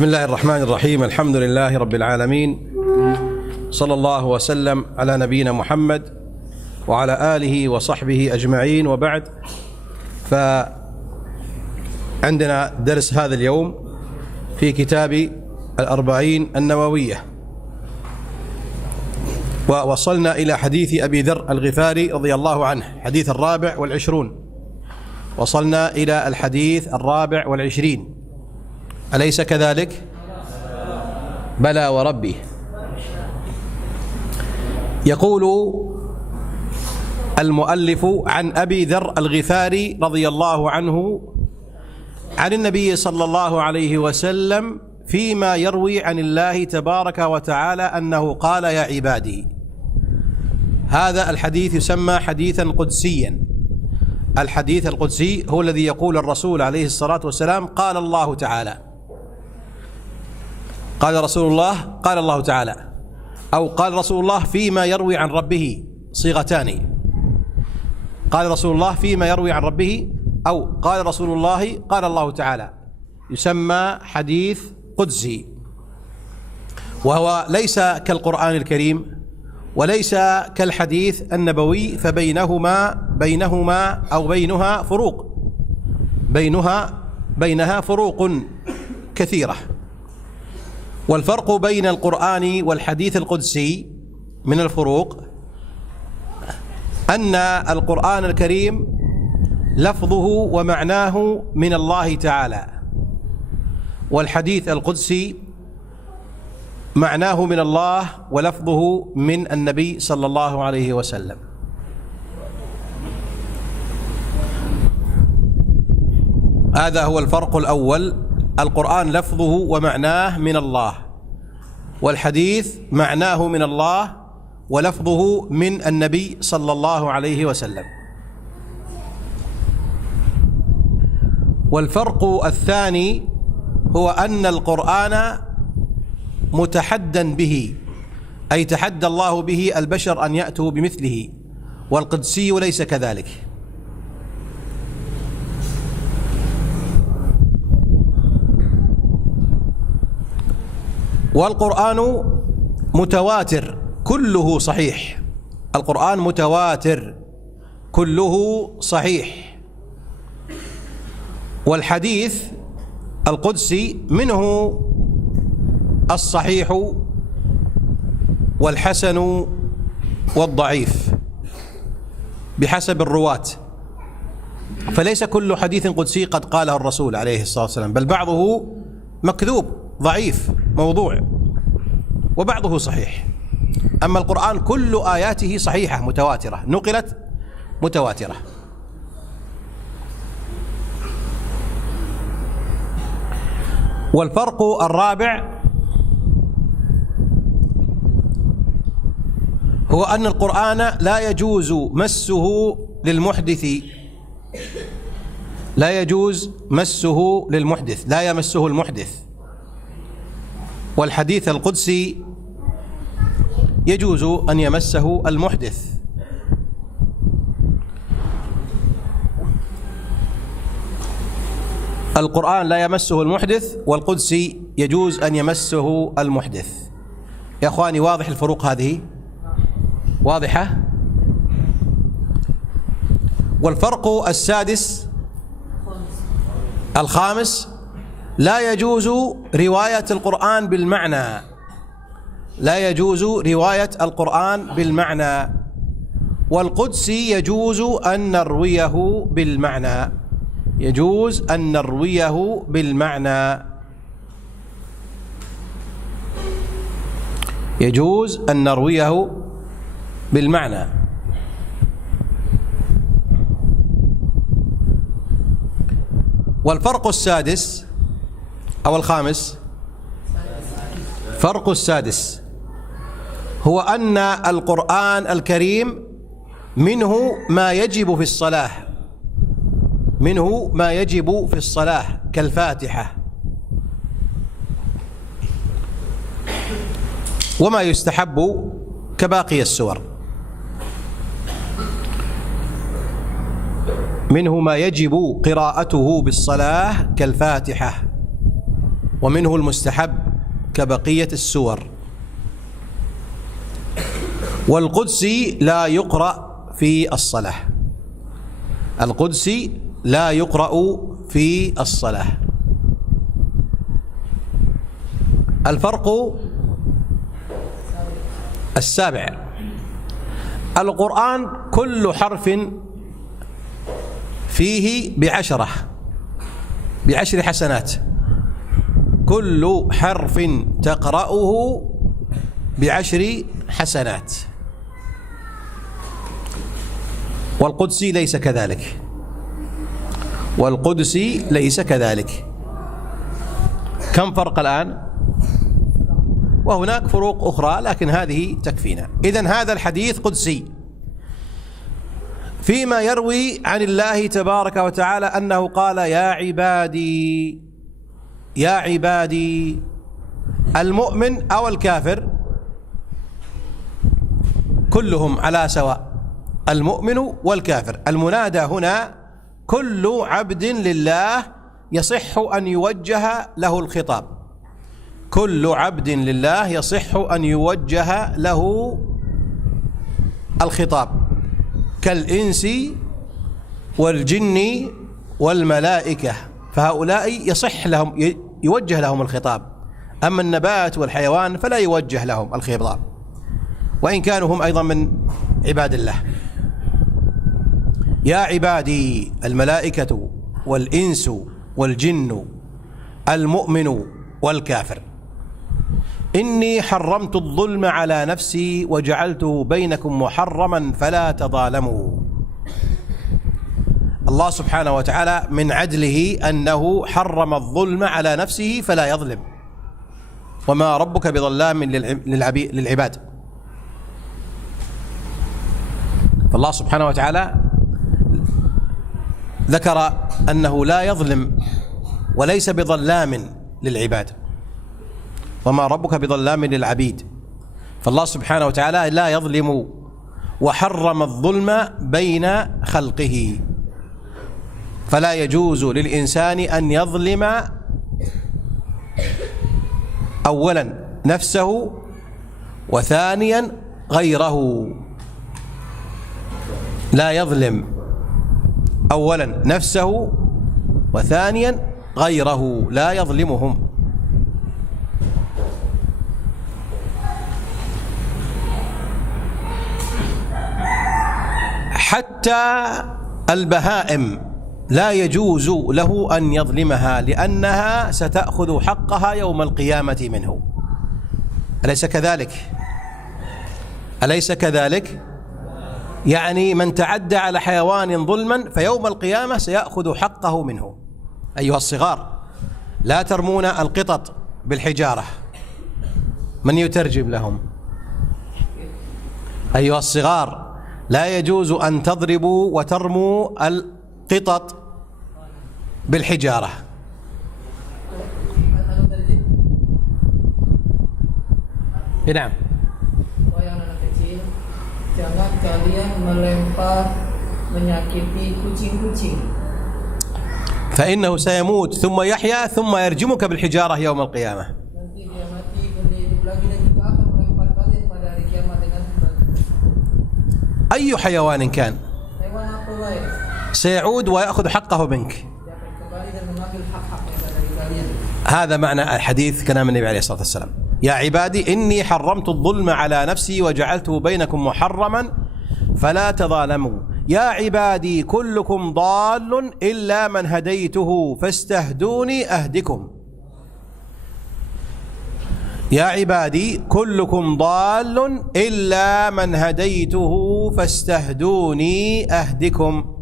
بسم الله الرحمن الرحيم. الحمد لله رب العالمين، صلى الله وسلم على نبينا محمد وعلى آله وصحبه أجمعين، وبعد. فعندنا درس هذا اليوم في كتاب الأربعين النووية، ووصلنا إلى حديث أبي ذر الغفاري رضي الله عنه، حديث 24. وصلنا إلى الحديث 24، أليس كذلك؟ بلى وربي. يقول المؤلف عن أبي ذر الغفاري رضي الله عنه عن النبي صلى الله عليه وسلم فيما يروي عن الله تبارك وتعالى أنه قال: يا عبادي. هذا الحديث يسمى حديثا قدسيا. الحديث القدسي هو الذي يقول الرسول عليه الصلاة والسلام: قال الله تعالى، قال رسول الله، قال الله تعالى، أو قال رسول الله فيما يروي عن ربه، صيغتان: قال رسول الله فيما يروي عن ربه، أو قال رسول الله قال الله تعالى. يسمى حديث قدسي، وهو ليس كالقرآن الكريم وليس كالحديث النبوي، فبينهما أو بينها فروق، بينها فروق كثيرة. والفرق بين القرآن والحديث القدسي من الفروق أن القرآن الكريم لفظه ومعناه من الله تعالى، والحديث القدسي معناه من الله ولفظه من النبي صلى الله عليه وسلم. هذا هو الفرق الأول. القرآن لفظه ومعناه من الله، والحديث معناه من الله ولفظه من النبي صلى الله عليه وسلم. والفرق الثاني هو أن القرآن متحدى به، أي تحدى الله به البشر أن يأتوا بمثله، والقدسي ليس كذلك. والقرآن متواتر كله صحيح، القرآن متواتر كله صحيح. والحديث القدسي منه الصحيح والحسن والضعيف بحسب الرواة، فليس كل حديث قدسي قد قاله الرسول عليه الصلاة والسلام، بل بعضه مكذوب ضعيف موضوع، وبعضه صحيح. أما القرآن كل آياته صحيحة متواترة، نقلت متواترة. والفرق الرابع هو أن القرآن لا يجوز مسه للمحدث، لا يجوز مسه للمحدث، لا يمسه المحدث. والحديث القدسي يجوز أن يمسه المحدث. القرآن لا يمسه المحدث، والقدسي يجوز أن يمسه المحدث. يا أخواني، واضح الفروق هذه؟ واضحة؟ والفرق السادس الخامس: لا يجوز رواية القرآن بالمعنى، لا يجوز رواية القرآن بالمعنى. والقدسي يجوز أن نرويه بالمعنى، يجوز أن نرويه بالمعنى، يجوز أن نرويه بالمعنى. والفرق السادس أو الخامس، فرق السادس هو أن القرآن الكريم منه ما يجب في الصلاة، منه ما يجب في الصلاة كالفاتحة، وما يستحب كباقي السور. منه ما يجب قراءته بالصلاة كالفاتحة، ومنه المستحب كبقية السور. والقدسي لا يقرأ في الصلاة، القدسي لا يقرأ في الصلاة. الفرق السابع: القرآن كل حرف فيه بعشر حسنات، كل حرف تقرأه بعشر حسنات. والقدسي ليس كذلك، والقدسي ليس كذلك. كم فرق الآن؟ وهناك فروق أخرى لكن هذه تكفينا. إذن هذا الحديث قدسي فيما يروي عن الله تبارك وتعالى أنه قال: يا عبادي يا عبادي. المؤمن أو الكافر كلهم على سواء، المؤمن والكافر. المنادى هنا كل عبد لله يصح أن يوجه له الخطاب، كل عبد لله يصح أن يوجه له الخطاب، كالإنس والجن والملائكة، فهؤلاء يصح لهم يوجه لهم الخطاب. أما النبات والحيوان فلا يوجه لهم الخطاب، وإن كانوا هم أيضا من عباد الله. يا عبادي الملائكة والإنس والجن المؤمن والكافر. إني حرمت الظلم على نفسي وجعلته بينكم محرما فلا تظالموا. الله سبحانه وتعالى من عدله أنه حرم الظلم على نفسه فلا يظلم، وما ربك بظلام للعباد. فالله سبحانه وتعالى ذكر أنه لا يظلم وليس بظلام للعباد، وما ربك بظلام للعبيد. فالله سبحانه وتعالى لا يظلم، وحرم الظلم بين خلقه، فلا يجوز للإنسان أن يظلم أولا نفسه وثانيا غيره. لا يظلم أولا نفسه وثانيا غيره، لا يظلمهم. حتى البهائم لا يجوز له أن يظلمها، لأنها ستأخذ حقها يوم القيامة منه. أليس كذلك؟ أليس كذلك؟ يعني من تعدى على حيوان ظلما فيوم القيامة سيأخذ حقه منه. أيها الصغار، لا ترمون القطط بالحجارة. من يترجم لهم؟ أيها الصغار، لا يجوز أن تضربوا وترموا القطط بالحجارة. نعم. Jangan kalian melempar menyakiti kucing-kucing. فإنه سيموت ثم يحيا ثم يرجمك بالحجارة يوم القيامة. Nanti dia mati kemudian hidup lagi dan juga akan melempar kalian pada hari kiamat dengan batu. أي حيوان كان Hewan apa baik سيعود ويأخذ حقه منك. dia akan kembali dan mengambil hak-hak yang ada dari kalian. هذا معنى الحديث كلام النبي عليه الصلاة والسلام: يا عبادي إني حرمت الظلم على نفسي وجعلته بينكم محرما فلا تظالموا. يا عبادي كلكم ضال إلا من هديته فاستهدوني أهدكم. يا عبادي كلكم ضال إلا من هديته فاستهدوني أهدكم.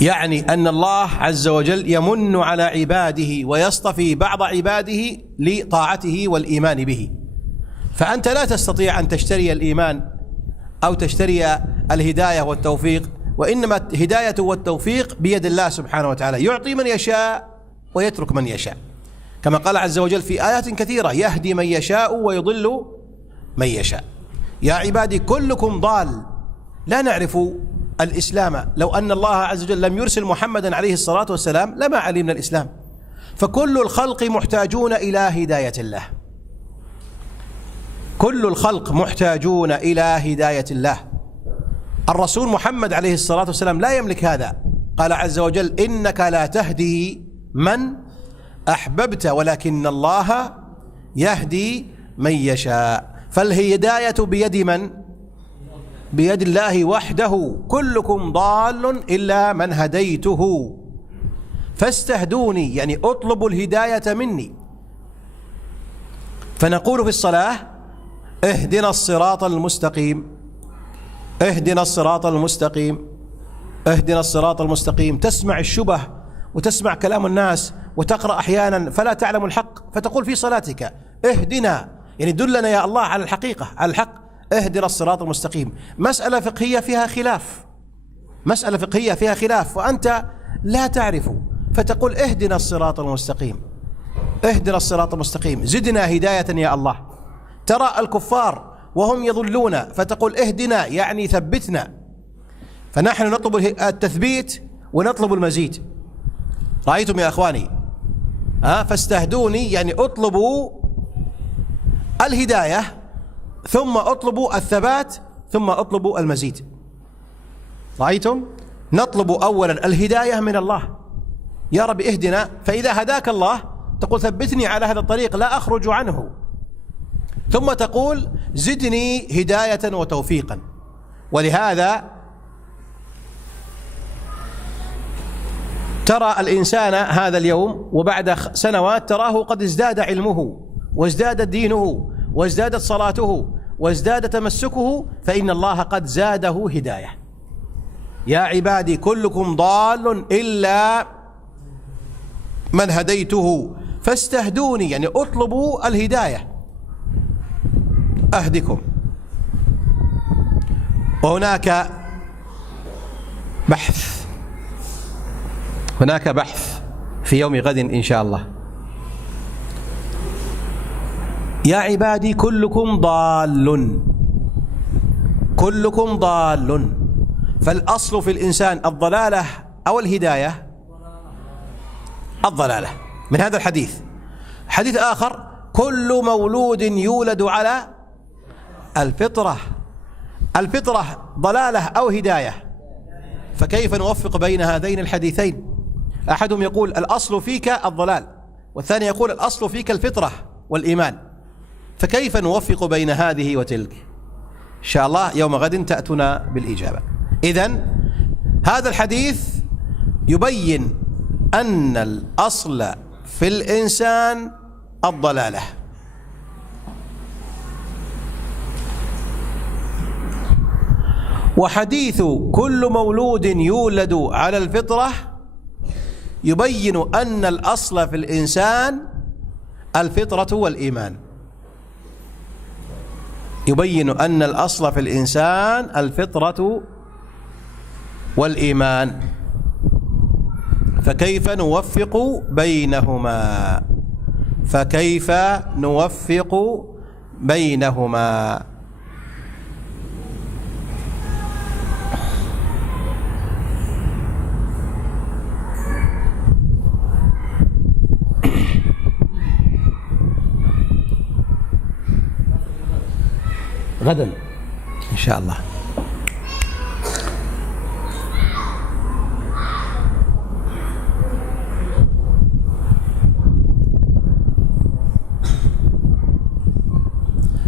يعني أن الله عز وجل يمن على عباده ويصطفي بعض عباده لطاعته والإيمان به، فأنت لا تستطيع أن تشتري الإيمان أو تشتري الهداية والتوفيق، وإنما الهداية والتوفيق بيد الله سبحانه وتعالى، يعطي من يشاء ويترك من يشاء، كما قال عز وجل في آيات كثيرة: يهدي من يشاء ويضل من يشاء. يا عبادي كلكم ضال، لا نعرف الإسلام. لو أن الله عز وجل لم يرسل محمدا عليه الصلاة والسلام لما علمنا الإسلام. فكل الخلق محتاجون إلى هداية الله، كل الخلق محتاجون إلى هداية الله. الرسول محمد عليه الصلاة والسلام لا يملك هذا. قال عز وجل: إنك لا تهدي من أحببت ولكن الله يهدي من يشاء. فالهداية بيد من؟ بيد الله وحده. كلكم ضال إلا من هديته فاستهدوني، يعني اطلبوا الهداية مني. فنقول في الصلاة: اهدنا الصراط المستقيم، اهدنا الصراط المستقيم، اهدنا الصراط المستقيم. تسمع الشبه وتسمع كلام الناس وتقرأ أحيانا فلا تعلم الحق، فتقول في صلاتك: اهدنا، يعني دلنا يا الله على الحقيقة، على الحق، اهدنا الصراط المستقيم. مسألة فقهية فيها خلاف، مسألة فقهية فيها خلاف وأنت لا تعرف، فتقول: اهدنا الصراط المستقيم، اهدنا الصراط المستقيم، زدنا هداية يا الله. ترى الكفار وهم يضلون فتقول: اهدنا، يعني ثبتنا. فنحن نطلب التثبيت ونطلب المزيد. رأيتم يا أخواني؟ فاستهدوني، يعني اطلبوا الهداية ثم اطلبوا الثبات ثم اطلبوا المزيد. رأيتم؟ نطلب أولا الهداية من الله، يا رب اهدنا، فإذا هداك الله تقول: ثبتني على هذا الطريق لا أخرج عنه، ثم تقول: زدني هداية وتوفيقا. ولهذا ترى الإنسان هذا اليوم وبعد سنوات تراه قد ازداد علمه وازداد دينه وازدادت صلاته وازداد تمسكه، فإن الله قد زاده هداية. يا عبادي كلكم ضال إلا من هديته فاستهدوني، يعني اطلبوا الهداية أهدكم. وهناك بحث، هناك بحث في يوم غد إن شاء الله. يا عبادي كلكم ضال، كلكم ضال. فالأصل في الإنسان الضلالة أو الهداية؟ الضلالة، من هذا الحديث. حديث آخر: كل مولود يولد على الفطرة. الفطرة ضلالة أو هداية؟ فكيف نوفق بين هذين الحديثين؟ أحدهم يقول الأصل فيك الضلال، والثاني يقول الأصل فيك الفطرة والإيمان. فكيف نوفق بين هذه وتلك؟ إن شاء الله يوم غد تأتنا بالإجابة. إذن هذا الحديث يبين أن الأصل في الإنسان الضلالة. وحديث كل مولود يولد على الفطرة يبين أن الأصل في الإنسان الفطرة والإيمان، يبين أن الأصل في الإنسان الفطرة والإيمان. فكيف نوفق بينهما؟ فكيف نوفق بينهما؟ غدا إن شاء الله.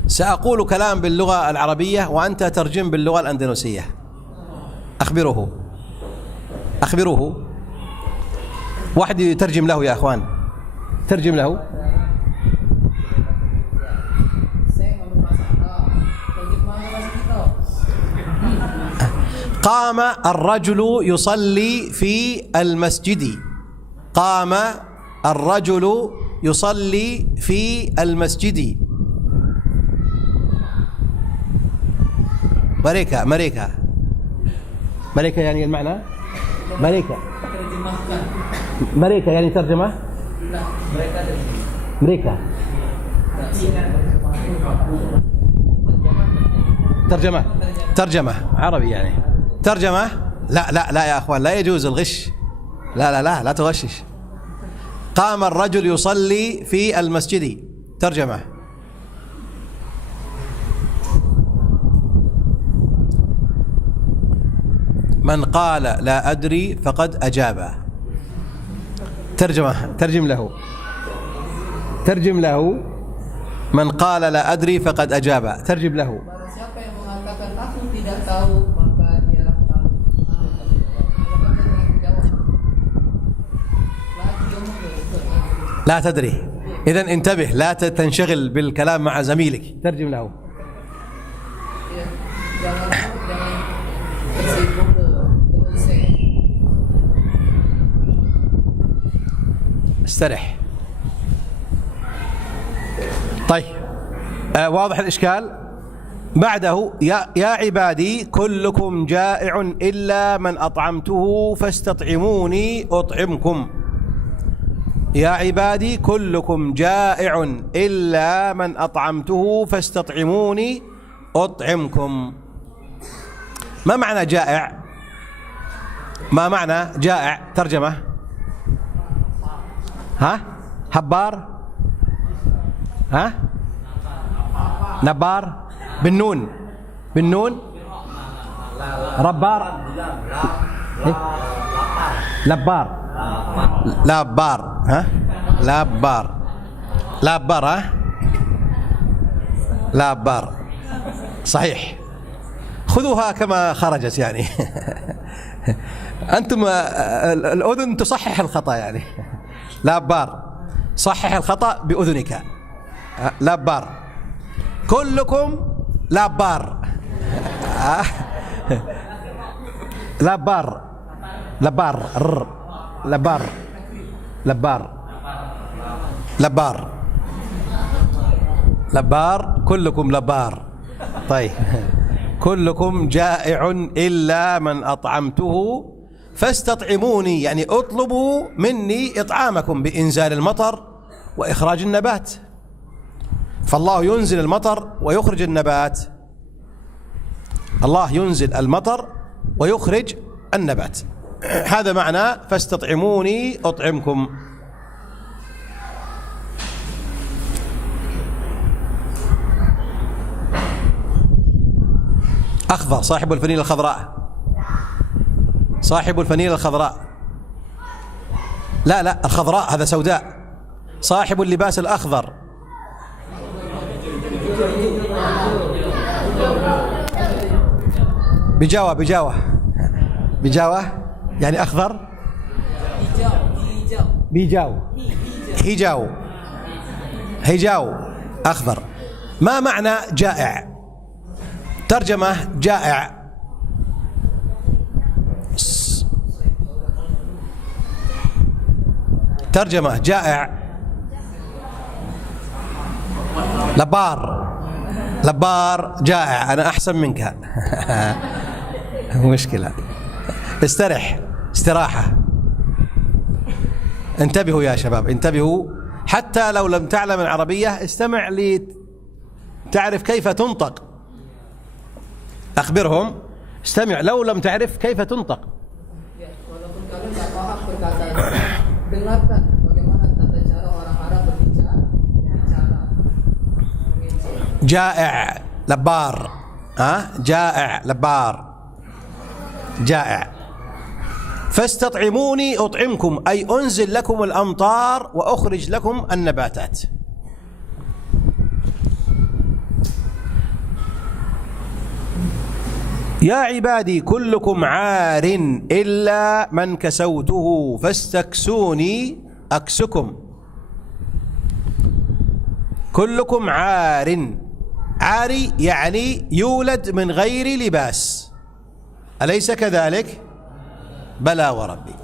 سأقول كلام باللغة العربية وأنت ترجم باللغة الأندونيسية. أخبروه، أخبروه. واحد يترجم له يا أخوان، ترجم له. قام الرجل يصلي في المسجد. قام الرجل يصلي في المسجد. مريكا مريكا مريكا يعني المعنى مريكا مريكا يعني ترجمة. مريكا ترجمة عربي يعني. ترجمة. لا لا لا يا أخوان، لا يجوز الغش. لا لا لا لا تغشش. قام الرجل يصلي في المسجد. ترجمة. من قال لا أدري فقد أجاب. ترجمة. ترجم له. ترجم له. من قال لا أدري فقد أجاب. ترجم له. Barang siapa yang mengatakan aku tidak tahu, maka dia tahu. لا تدري. إذن انتبه، لا تنشغل بالكلام مع زميلك. ترجم له. Jangan tersinggung dengan saya. استرح. طيب، واضح الإشكال؟ بعده يا عبادي كلكم جائع إلا من أطعمته فاستطعموني أطعمكم. يا عبادي كلكم جائع إلا من أطعمته فاستطعموني أطعمكم. ما معنى جائع؟ ما معنى جائع؟ ترجمة. ها؟ هبار؟ ها؟ نبار؟ بالنون. بالنون؟ ربار؟ لبار. لابار. ها؟ لابار. لابار. ها؟ لابار. صحيح. خذوها كما خرجت يعني. أنتم الأذن تصحح الخطأ يعني. لابار. صحح الخطأ بأذنك. لابار. كلكم لابار. لابار. لبار. لبار. لبار. لبار. لبار. كلكم لبار. طيب. كلكم جائع إلا من أطعمته فاستطعموني، يعني اطلبوا مني إطعامكم بإنزال المطر وإخراج النبات. فالله ينزل المطر ويخرج النبات. الله ينزل المطر ويخرج النبات. هذا معنى فاستطعموني أطعمكم. أخضر، صاحب الفنيلة الخضراء. صاحب الفنيلة الخضراء. لا لا، الخضراء هذا سوداء. صاحب اللباس الأخضر. بجاوة. بجاوة. بجاوة يعني أخضر. بيجاو. هيجاو. هيجاو أخضر. ما معنى جائع؟ ترجمة جائع. ترجمة جائع. لبار. لبار جائع. أنا أحسن منك. مشكلة. استرح. استراحة. انتبهوا يا شباب، انتبهوا. حتى لو لم تعلم العربية استمع لتعرف كيف تنطق. أخبرهم. استمع لو لم تعرف كيف تنطق. Walaupun kalian tidak paham perkataannya, dengarkan bagaimana tata cara orang Arab berbicara. جائع. لبار. جائع. لبار. جائع. فاستطعموني أطعمكم، أي أنزل لكم الأمطار وأخرج لكم النباتات. يا عبادي كلكم عار إلا من كسوته فاستكسوني أكسكم. كلكم عار. عاري يعني يولد من غير لباس، أليس كذلك؟ بلى وربي،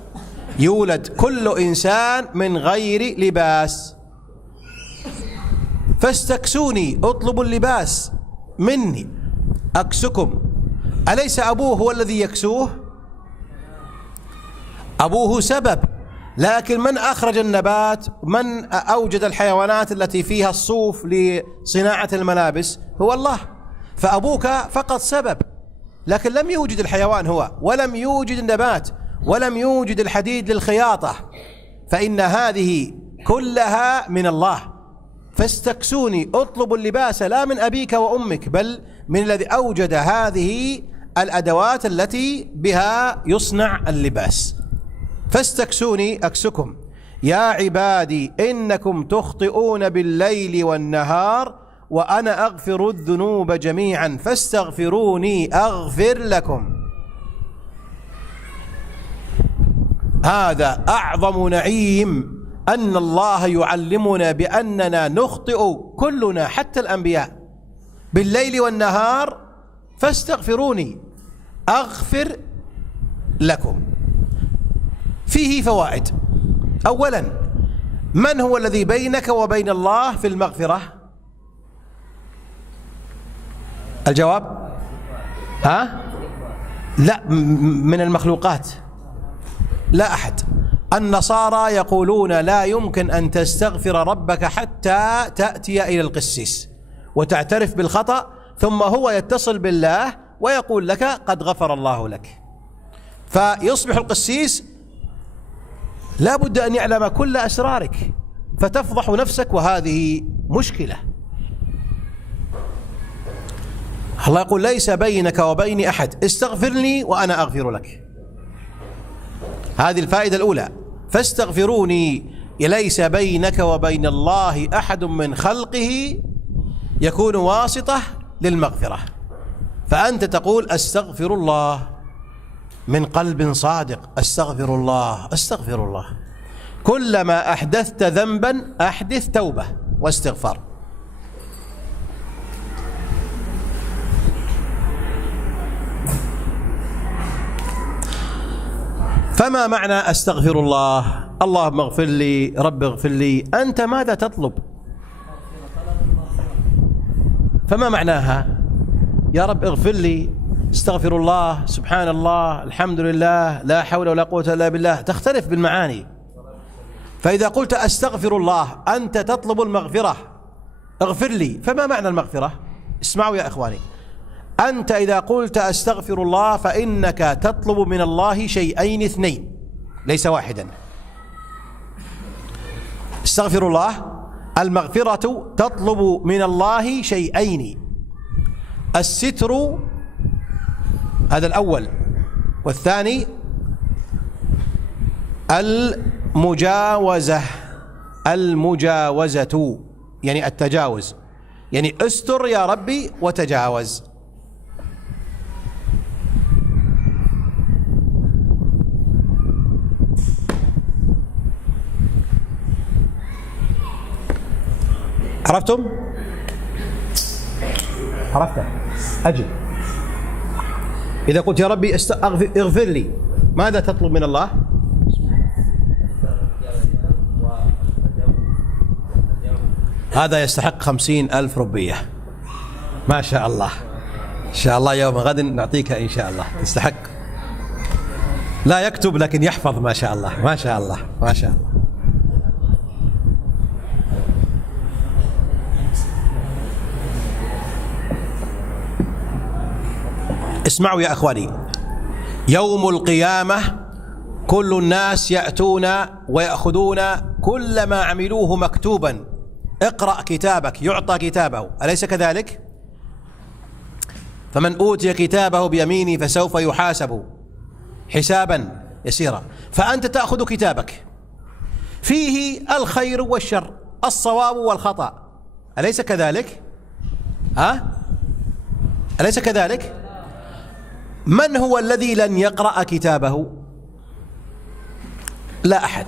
يولد كل إنسان من غير لباس. فاستكسوني، اطلبوا اللباس مني. أكسكم، أليس أبوه هو الذي يكسوه؟ أبوه سبب، لكن من أخرج النبات، من أوجد الحيوانات التي فيها الصوف لصناعة الملابس هو الله. فأبوك فقط سبب، لكن لم يوجد الحيوان هو، ولم يوجد النبات، ولم يوجد الحديد للخياطة، فإن هذه كلها من الله. فاستكسوني، اطلبوا اللباس لا من أبيك وأمك بل من الذي أوجد هذه الأدوات التي بها يصنع اللباس. فاستكسوني أكسكم. يا عبادي إنكم تخطئون بالليل والنهار وأنا أغفر الذنوب جميعا فاستغفروني أغفر لكم. هذا أعظم نعيم، أن الله يعلمنا بأننا نخطئ كلنا حتى الأنبياء بالليل والنهار، فاستغفروني أغفر لكم. فيه فوائد. أولا، من هو الذي بينك وبين الله في المغفرة؟ الجواب لا، من المخلوقات لا أحد. النصارى يقولون لا يمكن أن تستغفر ربك حتى تأتي إلى القسيس وتعترف بالخطأ، ثم هو يتصل بالله ويقول لك قد غفر الله لك. فيصبح القسيس لا بد أن يعلم كل أسرارك، فتفضح نفسك، وهذه مشكلة. الله يقول ليس بينك وبيني أحد، استغفرني وأنا أغفر لك. هذه الفائدة الأولى. فاستغفروني، ليس بينك وبين الله أحد من خلقه يكون واسطة للمغفرة، فأنت تقول أستغفر الله من قلب صادق، أستغفر الله أستغفر الله. كلما أحدثت ذنبا أحدث توبة واستغفار. فما معنى أستغفر الله؟ اللهم اغفر لي، رب اغفر لي. أنت ماذا تطلب؟ فما معناها؟ يا رب اغفر لي، استغفر الله، سبحان الله، الحمد لله، لا حول ولا قوة إلا بالله، تختلف بالمعاني. فإذا قلت أستغفر الله أنت تطلب المغفرة، اغفر لي. فما معنى المغفرة؟ اسمعوا يا إخواني، أنت إذا قلت أستغفر الله فإنك تطلب من الله شيئين اثنين ليس واحدا. استغفر الله، المغفرة تطلب من الله شيئين: الستر، هذا الأول، والثاني المجاوزة. المجاوزة يعني التجاوز، يعني استر يا ربي وتجاوز. عرفتم؟ عرفت؟ أجل. إذا قلت يا ربي اغفر لي، ماذا تطلب من الله؟ هذا يستحق 50,000 ربية. ما شاء الله، إن شاء الله يوم غد نعطيك إن شاء الله، تستحق. لا يكتب لكن يحفظ، ما شاء الله ما شاء الله ما شاء الله. اسمعوا يا أخواني، يوم القيامة كل الناس يأتون ويأخذون كل ما عملوه مكتوبا. اقرأ كتابك يعطى كتابه، أليس كذلك؟ فمن أوتي كتابه بيمينه فسوف يحاسب حسابا يسيرا. فأنت تأخذ كتابك فيه الخير والشر، الصواب والخطأ، أليس كذلك؟ أليس كذلك؟ من هو الذي لن يقرأ كتابه؟ لا أحد،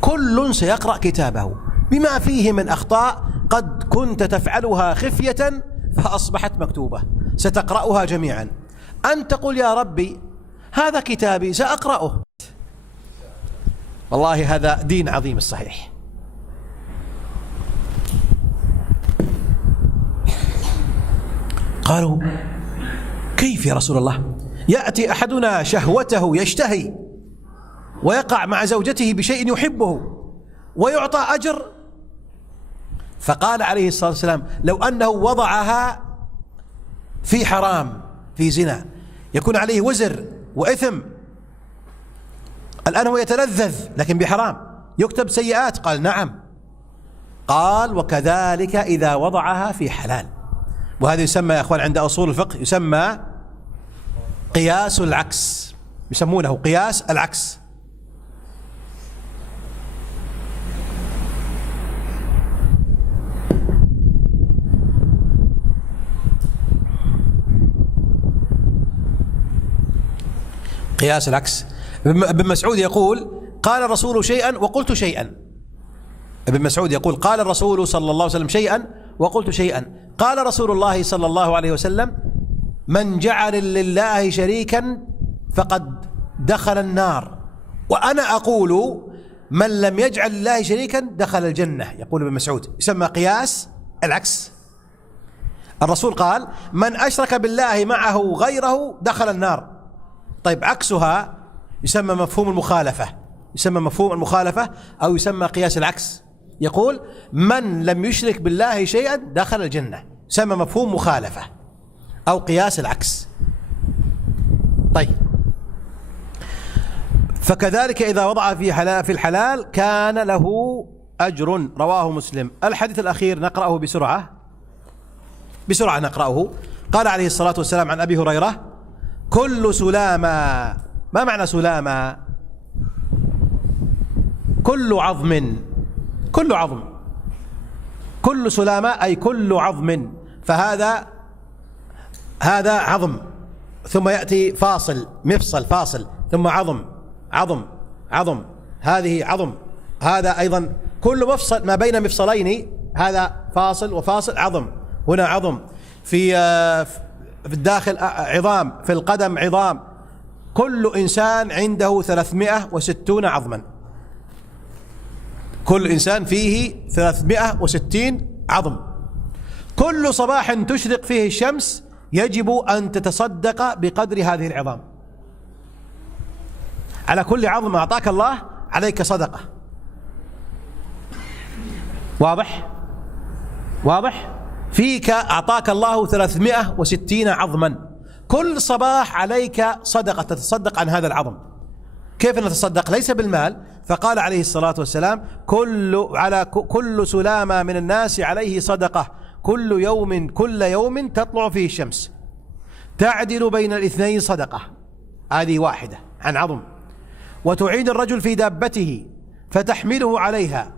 كل سيقرأ كتابه بما فيه من أخطاء قد كنت تفعلها خفية فأصبحت مكتوبة، ستقرأها جميعا. أن تقول يا ربي هذا كتابي سأقرأه. والله هذا دين عظيم الصحيح. قالوا كيف يا رسول الله؟ يأتي أحدنا شهوته يشتهي ويقع مع زوجته بشيء يحبه ويعطى أجر. فقال عليه الصلاة والسلام لو أنه وضعها في حرام، في زنا، يكون عليه وزر وإثم. الآن هو يتلذذ لكن بحرام، يكتب سيئات. قال نعم، قال وكذلك إذا وضعها في حلال. وهذا يسمى يا أخوان عند أصول الفقه يسمى قياس العكس، يسمونه قياس العكس. قياس العكس. ابن مسعود يقول قال الرسول شيئا وقلت شيئا. ابن مسعود يقول قال الرسول صلى الله عليه وسلم شيئا وقلت شيئا. قال رسول الله صلى الله عليه وسلم من جعل لله شريكا فقد دخل النار، وأنا أقول من لم يجعل لله شريكا دخل الجنة. يقول ابن مسعود يسمى قياس العكس. الرسول قال من أشرك بالله معه غيره دخل النار. طيب عكسها يسمى مفهوم المخالفة، يسمى مفهوم المخالفة أو يسمى قياس العكس. يقول من لم يشرك بالله شيئا دخل الجنة، يسمى مفهوم مخالفة أو قياس العكس. طيب فكذلك إذا وضع في الحلال كان له أجر. رواه مسلم. الحديث الأخير نقرأه بسرعة نقرأه. قال عليه الصلاة والسلام عن أبي هريرة كل سلامة. ما معنى سلامة؟ كل عظم، كل عظم. كل سلامة أي كل عظم، فهذا عظم، ثم يأتي فاصل مفصل فاصل، ثم عظم عظم عظم، هذه عظم، هذا أيضا كل مفصل ما بين مفصلين، هذا فاصل وفاصل عظم، هنا عظم، في الداخل عظام، في القدم عظام. كل إنسان عنده 360 عظما، كل إنسان فيه 360 عظم. كل صباح تشرق فيه الشمس يجب أن تتصدق بقدر هذه العظام. على كل عظم أعطاك الله عليك صدقة. واضح؟ واضح؟ فيك أعطاك الله 360 عظما، كل صباح عليك صدقة تتصدق عن هذا العظم. كيف نتصدق؟ ليس بالمال. فقال عليه الصلاة والسلام كل سلامة من الناس عليه صدقة كل يوم تطلع فيه الشمس تعدل بين الاثنين صدقة، هذه واحدة عن عظم. وتعين الرجل في دابته فتحمله عليها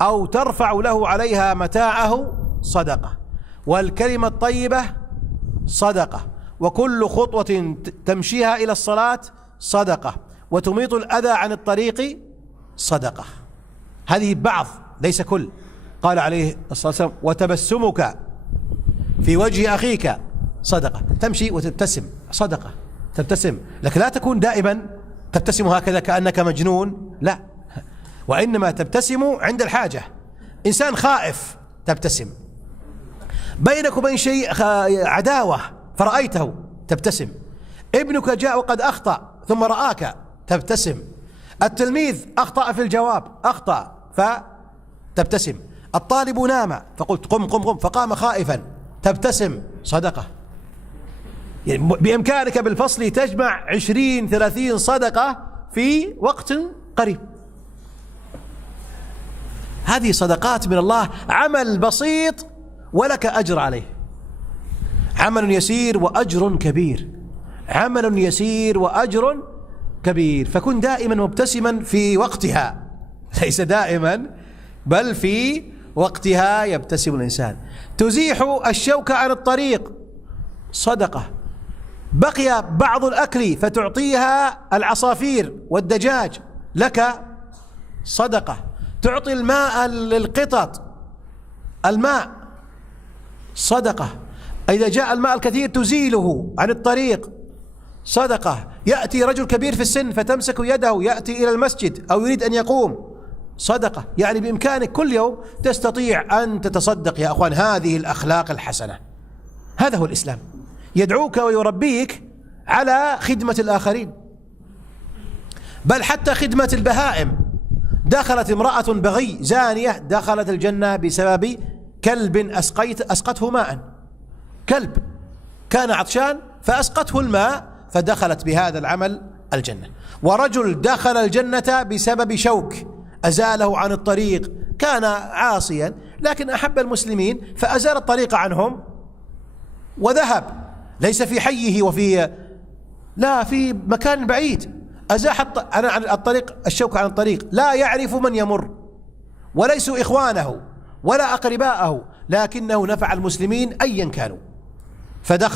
أو ترفع له عليها متاعه صدقة. والكلمة الطيبة صدقة. وكل خطوة تمشيها إلى الصلاة صدقة. وتميط الأذى عن الطريق صدقة. هذه بعض ليس كل. قال عليه الصلاة والسلام وتبسمك في وجه أخيك صدقة. تمشي وتبتسم صدقة، تبتسم، لكن لا تكون دائما تبتسم هكذا كأنك مجنون، لا، وإنما تبتسم عند الحاجة. إنسان خائف تبتسم، بينك وبين شيء عداوة فرأيته تبتسم، ابنك جاء وقد أخطأ ثم رآك تبتسم، التلميذ أخطأ في الجواب أخطأ فتبتسم، الطالب نام فقلت قم قم قم فقام خائفا تبتسم صدقة. يعني بإمكانك بالفصل تجمع 20-30 صدقة في وقت قريب. هذه صدقات من الله، عمل بسيط ولك أجر عليه، عمل يسير وأجر كبير، عمل يسير وأجر كبير. فكن دائما مبتسما في وقتها، ليس دائما بل في وقتها يبتسم الإنسان. تزيح الشوك عن الطريق صدقة. بقي بعض الأكل فتعطيها العصافير والدجاج لك صدقة. تعطي الماء للقطط، الماء صدقة. إذا جاء الماء الكثير تزيله عن الطريق صدقة. يأتي رجل كبير في السن فتمسك يده يأتي إلى المسجد أو يريد أن يقوم صدقة. يعني بإمكانك كل يوم تستطيع أن تتصدق يا أخوان. هذه الأخلاق الحسنة، هذا هو الإسلام، يدعوك ويربيك على خدمة الآخرين، بل حتى خدمة البهائم. دخلت امرأة بغي زانية دخلت الجنة بسبب كلب أسقته ماء. كلب كان عطشان فأسقته الماء فدخلت بهذا العمل الجنة. ورجل دخل الجنة بسبب شوك أزاله عن الطريق، كان عاصيا لكن أحب المسلمين فأزال الطريق عنهم وذهب، ليس في حيه لا في مكان بعيد، أزاح عن الطريق، الشوك عن الطريق، لا يعرف من يمر وليسوا إخوانه ولا أقرباءه، لكنه نفع المسلمين أيا كانوا،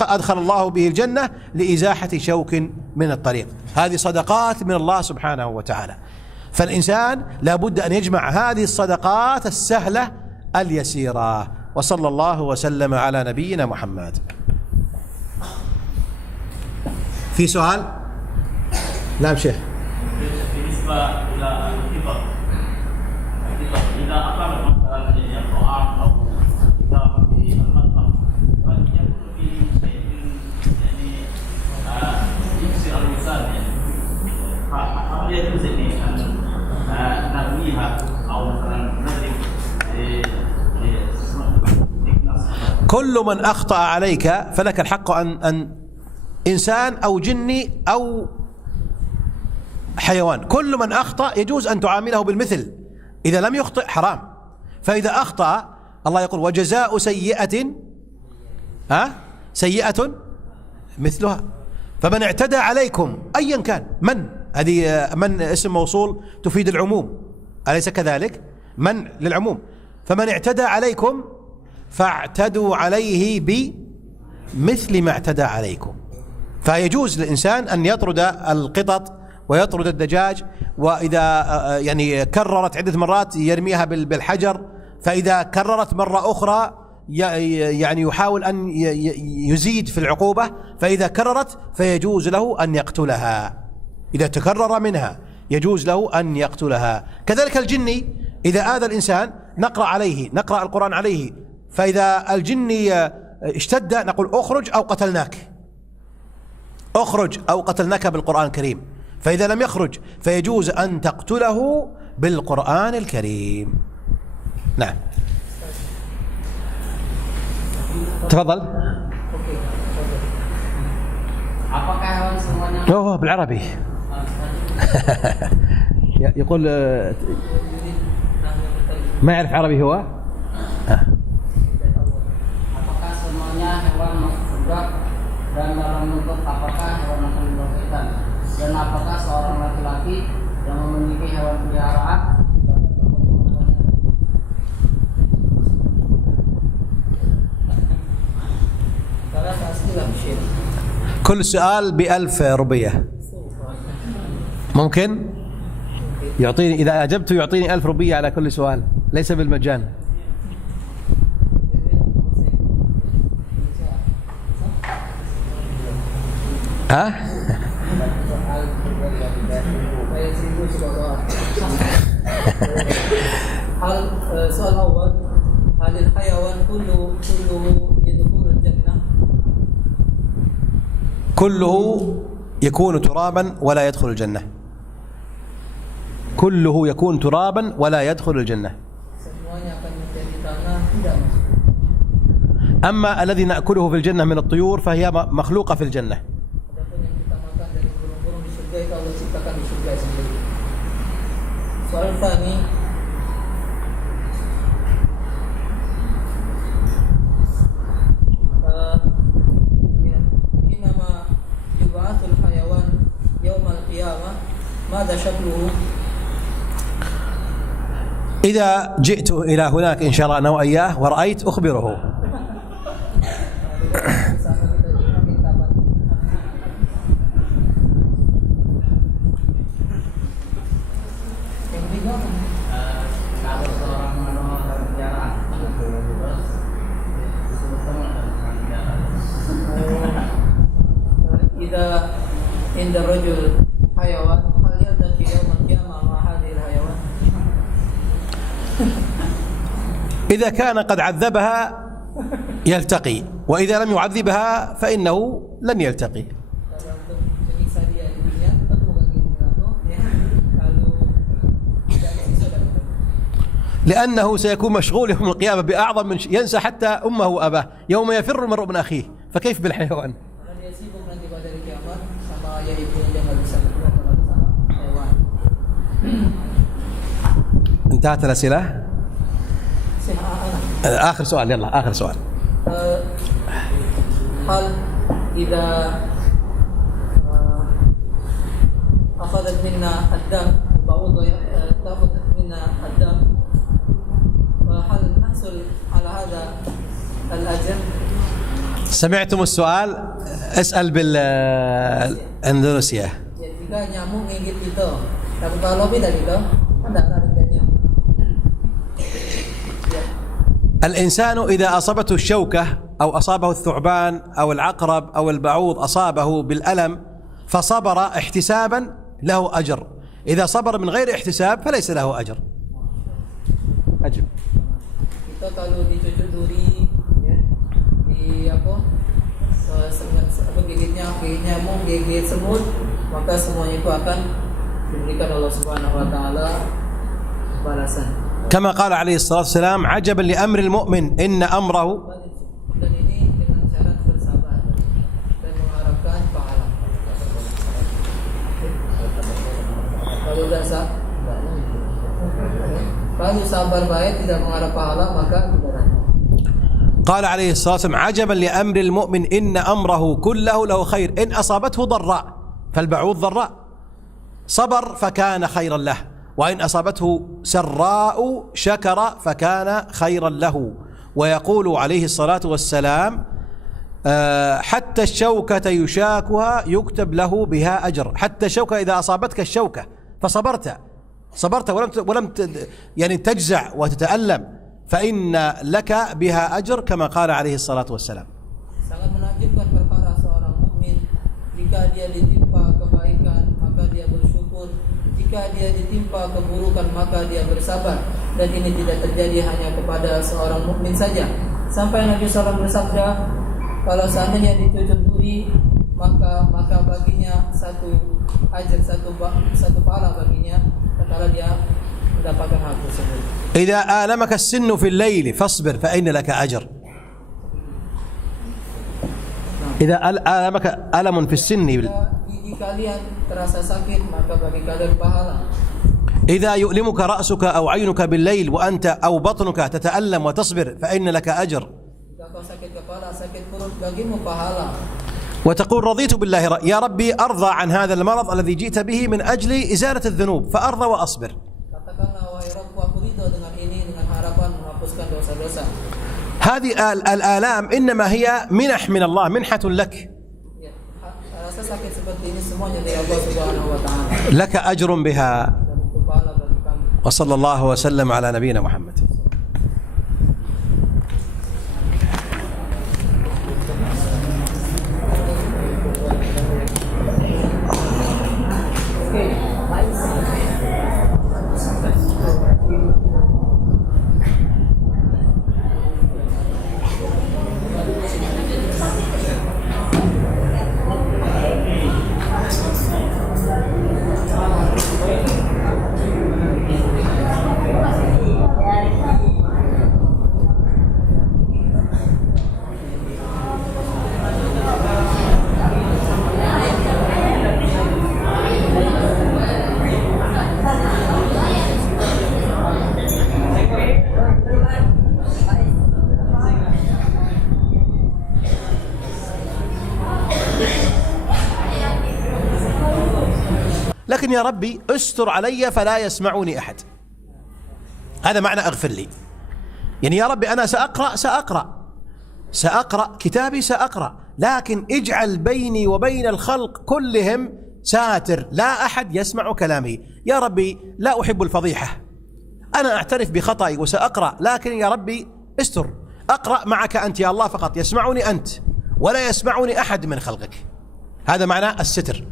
أدخل الله به الجنة لإزاحة شوك من الطريق. هذه صدقات من الله سبحانه وتعالى، فالإنسان لا بد أن يجمع هذه الصدقات السهلة اليسيرة. وصلى الله وسلم على نبينا محمد. في سؤال؟ نعم شيخ. بالنسبة إلى الكتاب إذا أقامت مثلا القرآن أو كتاب في المطبخ يكون في شيء يعني يكسر اللسان، هل يجوز أن نرميها أو مثلا نضرب كل من أخطأ عليك فلك الحق أن إنسان أو جني أو حيوان، كل من أخطأ يجوز أن تعامله بالمثل، إذا لم يخطئ حرام. فإذا أخطأ الله يقول وجزاء سيئة سيئة مثلها. فمن اعتدى عليكم أيا كان، هذه من اسم موصول تفيد العموم، أليس كذلك؟ من للعموم. فمن اعتدى عليكم فاعتدوا عليه بمثل ما اعتدى عليكم. فيجوز للإنسان أن يطرد القطط ويطرد الدجاج، وإذا يعني كررت عدة مرات يرميها بالحجر، فإذا كررت مرة أخرى يعني يحاول أن يزيد في العقوبة، فإذا كررت فيجوز له أن يقتلها، إذا تكرر منها يجوز له أن يقتلها. كذلك الجني إذا آذى الإنسان نقرأ القرآن عليه، فإذا الجني اشتد نقول اخرج أو قتلناك بالقرآن الكريم، فإذا لم يخرج فيجوز أن تقتله بالقرآن الكريم. نعم تفضل. بالعربي يقول ما يعرف عربي هو. Apakah semuanya hewan masuk surga, dan dalam bentuk apakah hewan akan dilahirkan, dan apakah seorang laki-laki yang memiliki hewan peliharaan كل سؤال ب1000 روبية ممكن يعطيني، إذا أجبت يعطيني 1000 روبية على كل سؤال، ليس بالمجان. السؤال الأول هل الحيوان كله يدخل الجنة؟ كله يكون ترابا ولا يدخل الجنة، كله يكون ترابا ولا يدخل الجنة. أما الذي نأكله في الجنة من الطيور فهي مخلوقة في الجنة. السؤال الثاني حينما يبعث الحيوان يوم القيامة ماذا شكله؟ إذا جئت إلى هناك إن شاء الله أنا وإياه ورأيت أخبره. إذا عند الرجل حيوان هل يلتقي يوم القيامة مع هذه الحيوان؟ إذا كان قد عذبها يلتقي، وإذا لم يعذبها فإنه لن يلتقي، لأنه سيكون مشغول يوم القيامة بأعظم من ينسى حتى أمه وأباه، يوم يفر المرء من أخيه، فكيف بالحيوان؟ yaitu dia nggak bisa keluar kalau di sana hewan. انتهت الأسئلة؟ آخر سؤال، يلا آخر سؤال. هل إذا أخذت منا الدم بعوض تأخذ منا الدم هل نحصل على هذا الأجر؟ سمعتم السؤال؟ اسأل بالأندونيسيا. Jika nyamuk gigit itu, tapi kalau tidak itu, ada harganya. الإنسان إذا أصابته الشوكة أو أصابه الثعبان أو العقرب أو البعوض أصابه بالألم فصبر احتسابا له أجر، إذا صبر من غير احتساب فليس له أجر. أجر. Itu kalau dicucuk duri, ya, di apa? Gigitnya nyamuk, gigit semut, maka semuanya itu akan diberikan Allah Subhanahu Wa Taala balasan. كما قال عليه الصلاة والسلام: عجبا لأمر المؤمن إن أمره. Dan ini dengan syarat bersabar dan mengharapkan pahala. Kalau sabar baik tidak mengharap pahala maka tidak ada. قال عليه الصلاة والسلام: عجبا لأمر المؤمن إن أمره كله له خير إن أصابته ضراء، فالبعوض ضراء صبر فكان خيرا له، وإن أصابته سراء شكر فكان خيرا له. ويقول عليه الصلاة والسلام: حتى الشوكة يشاكها يكتب له بها أجر. حتى الشوكة إذا أصابتك الشوكة فصبرت ولم يعني تجزع وتتألم فإن لك بها أجر كما قال عليه الصلاة والسلام. Sangat menakjubkan perkara seorang mukmin jika dia ditimpa kebaikan maka dia bersyukur, jika dia ditimpa keburukan maka dia bersabar, dan ini tidak terjadi hanya kepada seorang mukmin saja. Sampai Nabi SAW bersabda, kalau seandainya dicucuk duri maka baginya satu ajar, satu pahala baginya kalau dia mendapatkan hal tersebut. إذا آلمك السن في الليل فاصبر فإن لك أجر. إذا آلمك ألم في السن Gigi kalian terasa sakit maka bagi kalian pahala. إذا يؤلمك رأسك أو عينك بالليل وأنت أو بطنك تتألم وتصبر فإن لك أجر. Jika kau sakit kepala, sakit perut, bagimu pahala. وتقول: رضيت بالله يا ربي أرضى عن هذا المرض الذي جئت به من أجل إزالة الذنوب فأرضى وأصبر. Katakanlah, wahai Rabbku, aku ridho dengan ini dengan harapan menghapuskan dosa-dosa. هذه الآلام إنما هي منح من الله، منحة لك. Rasa sakit seperti ini semuanya dari Allah Subhanahu Wa Taala. لك أجر بها. Dan itu pahala bagi kamu. وصلى الله وسلم على نبينا محمد. لكن يا ربي استر علي فلا يسمعني أحد. هذا معنى أغفر لي. يعني يا ربي أنا سأقرأ كتابي، سأقرأ، لكن اجعل بيني وبين الخلق كلهم ساتر، لا أحد يسمع كلامي. يا ربي لا أحب الفضيحة، أنا أعترف بخطئي وسأقرأ، لكن يا ربي استر، أقرأ معك أنت يا الله فقط، يسمعني أنت ولا يسمعني أحد من خلقك. هذا معنى الستر.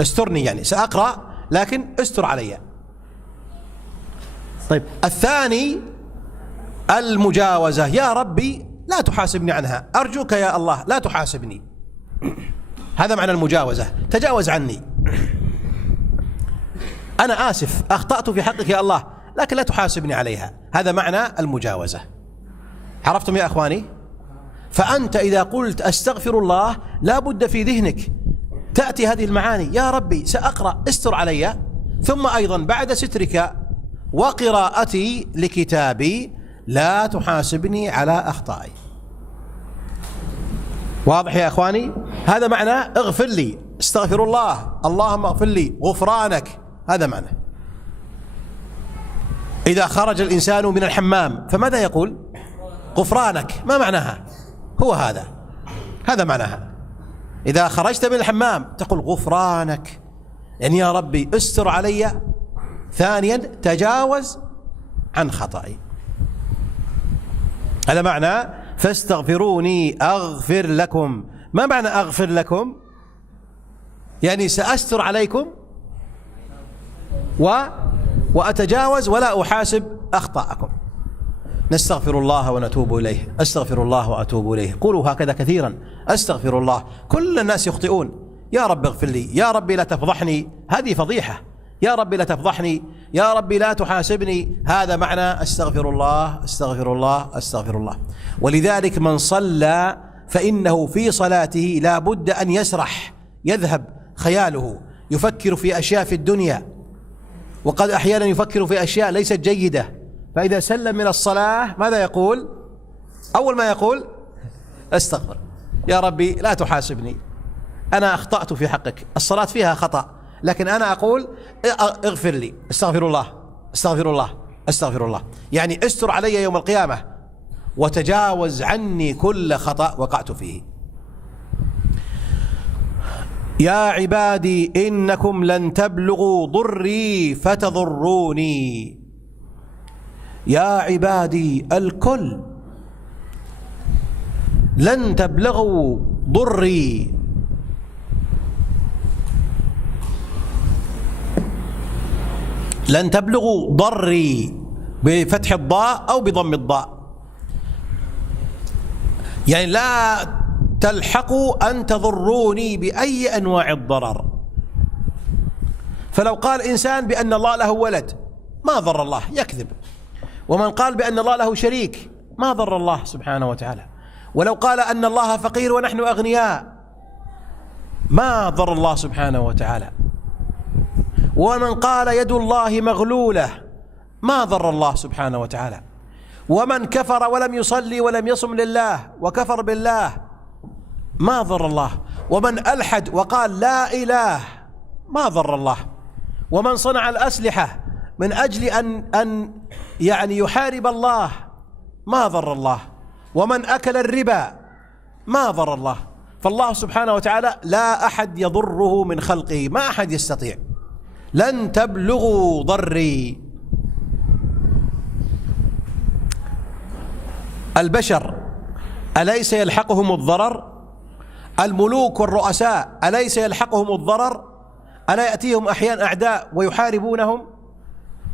استرني يعني سأقرأ لكن استر علي. طيب الثاني المجاوزة، يا ربي لا تحاسبني عنها، أرجوك يا الله لا تحاسبني. هذا معنى المجاوزة، تجاوز عني، أنا آسف أخطأت في حقك يا الله لكن لا تحاسبني عليها. هذا معنى المجاوزة. عرفتم يا أخواني؟ فأنت إذا قلت أستغفر الله لا بد في ذهنك تأتي هذه المعاني: يا ربي سأقرأ، استر علي. ثم أيضا بعد سترك وقراءتي لكتابي لا تحاسبني على أخطائي. واضح يا أخواني؟ هذا معنى اغفر لي، استغفر الله، اللهم اغفر لي، غفرانك، هذا معنى. إذا خرج الإنسان من الحمام فماذا يقول؟ غفرانك. ما معناها؟ هو هذا معناها. إذا خرجت من الحمام تقول غفرانك، يعني يا ربي استر علي. ثانيا تجاوز عن خطئي. هذا معنى فاستغفروني أغفر لكم. ما معنى أغفر لكم؟ يعني سأستر عليكم وأتجاوز ولا أحاسب أخطاءكم. نستغفر الله ونتوب إليه، أستغفر الله وأتوب إليه. قولوا هكذا كثيرا: أستغفر الله. كل الناس يخطئون. يا رب اغفر لي، يا ربي لا تفضحني، هذه فضيحة. يا ربي لا تفضحني، يا ربي لا تحاسبني، هذا معنى أستغفر الله أستغفر الله أستغفر الله. ولذلك من صلى فإنه في صلاته لا بد أن يسرح، يذهب خياله، يفكر في أشياء في الدنيا، وقد أحيانا يفكر في أشياء ليست جيدة. فإذا سلم من الصلاة ماذا يقول؟ أول ما يقول: استغفر، يا ربي لا تحاسبني، أنا أخطأت في حقك، الصلاة فيها خطأ، لكن أنا أقول اغفر لي، استغفر الله استغفر الله استغفر الله. يعني استر علي يوم القيامة وتجاوز عني كل خطأ وقعت فيه. يا عبادي إنكم لن تبلغوا ضري فتضروني. يا عبادي الكل لن تبلغوا ضري. لن تبلغوا ضري بفتح الضاء أو بضم الضاء، يعني لا تلحقوا أن تضروني بأي أنواع الضرر. فلو قال إنسان بأن الله له ولد ما ضر الله، يكذب. ومن قال بأن الله له شريك ما ضر الله سبحانه وتعالى. ولو قال أن الله فقير ونحن أغنياء ما ضر الله سبحانه وتعالى. ومن قال يد الله مغلولة ما ضر الله سبحانه وتعالى. ومن كفر ولم يصلي ولم يصم لله وكفر بالله ما ضر الله. ومن ألحد وقال لا إله ما ضر الله. ومن صنع الأسلحة من أجل أن يعني يحارب الله ما ضر الله. ومن أكل الربا ما ضر الله. فالله سبحانه وتعالى لا أحد يضره من خلقه، ما أحد يستطيع. لن تبلغوا ضري. البشر أليس يلحقهم الضرر؟ الملوك والرؤساء أليس يلحقهم الضرر؟ ألا يأتيهم أحيانا أعداء ويحاربونهم؟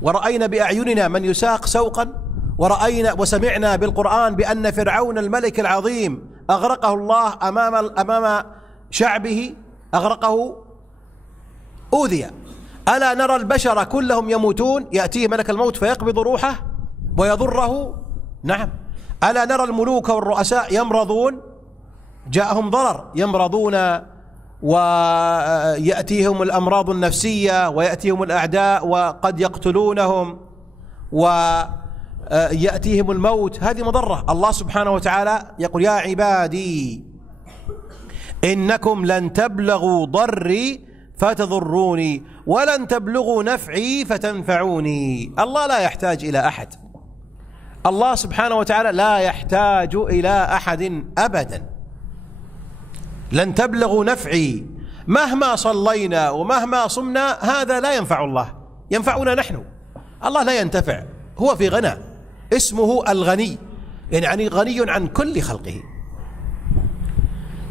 ورأينا بأعيننا من يساق سوقا، ورأينا وسمعنا بالقرآن بأن فرعون الملك العظيم أغرقه الله أمام شعبه، أغرقه، أوذي. ألا نرى البشر كلهم يموتون، يأتيه ملك الموت فيقبض روحه ويضره؟ نعم. ألا نرى الملوك والرؤساء يمرضون، جاءهم ضرر، يمرضون ويأتيهم الأمراض النفسية ويأتيهم الأعداء وقد يقتلونهم ويأتيهم الموت، هذه مضرة. الله سبحانه وتعالى يقول: يا عبادي إنكم لن تبلغوا ضري فتضروني ولن تبلغوا نفعي فتنفعوني. الله لا يحتاج إلى أحد. الله سبحانه وتعالى لا يحتاج إلى أحد أبدا. لن تبلغوا نفعي، مهما صلينا ومهما صمنا هذا لا ينفع الله، ينفعنا نحن. الله لا ينتفع، هو في غنى، اسمه الغني، يعني غني عن كل خلقه.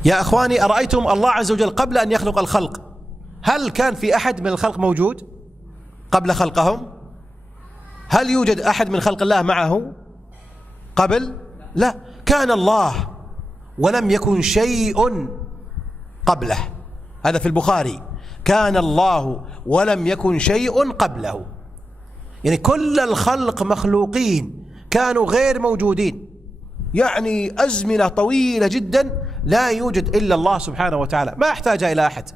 يا أخواني، أرأيتم الله عز وجل قبل أن يخلق الخلق هل كان في أحد من الخلق موجود قبل خلقهم؟ هل يوجد أحد من خلق الله معه قبل؟ لا، كان الله ولم يكن شيء قبله. هذا في البخاري: كان الله ولم يكن شيء قبله. يعني كل الخلق مخلوقين كانوا غير موجودين، يعني أزمنة طويلة جدا لا يوجد إلا الله سبحانه وتعالى، ما احتاج إلى أحد.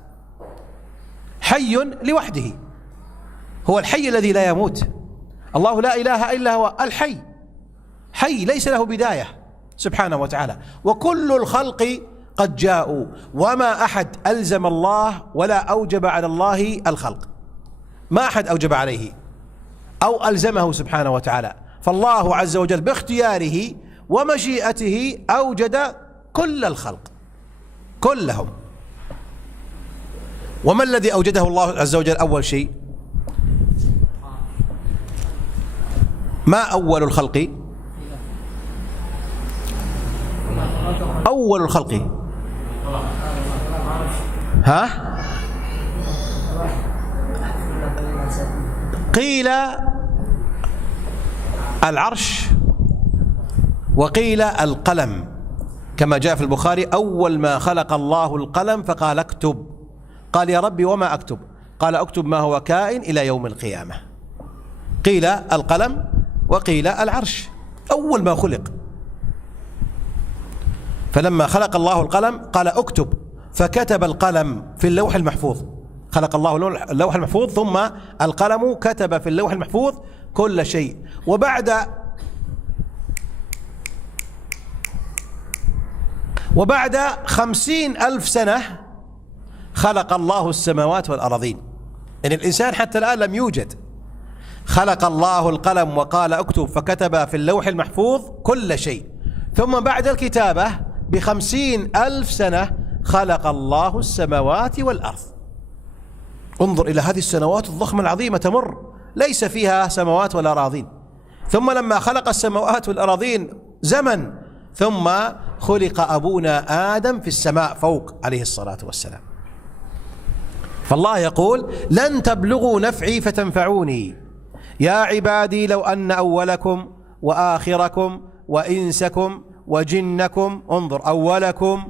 حي لوحده، هو الحي الذي لا يموت. الله لا إله إلا هو الحي، حي ليس له بداية سبحانه وتعالى. وكل الخلق قد جاءوا، وما أحد ألزم الله ولا أوجب على الله الخلق، ما أحد أوجب عليه أو ألزمه سبحانه وتعالى. فالله عز وجل باختياره ومشيئته أوجد كل الخلق كلهم. وما الذي أوجده الله عز وجل أول شيء؟ ما أول الخلق؟ أول الخلق ها؟ قيل العرش وقيل القلم، كما جاء في البخاري: أول ما خلق الله القلم فقال اكتب، قال يا ربي وما أكتب؟ قال اكتب ما هو كائن إلى يوم القيامة. قيل القلم وقيل العرش، أول ما خلق. فلما خلق الله القلم قال اكتب، فكتب القلم في اللوح المحفوظ. خلق الله اللوح المحفوظ ثم القلم كتب في اللوح المحفوظ كل شيء. وبعد 50,000 سنة خلق الله السماوات والأراضين. يعني الإنسان حتى الآن لم يوجد. خلق الله القلم وقال اكتب فكتب في اللوح المحفوظ كل شيء، ثم بعد الكتابة ب50,000 سنة خلق الله السماوات والأرض. انظر إلى هذه السنوات الضخمة العظيمة تمر ليس فيها سماوات ولا أراضين. ثم لما خلق السماوات والأراضين زمن، ثم خلق أبونا آدم في السماء فوق عليه الصلاة والسلام. فالله يقول: لن تبلغوا نفعي فتنفعوني يا عبادي لو أن أولكم وآخركم وإنسكم وجنكم، انظر، أولكم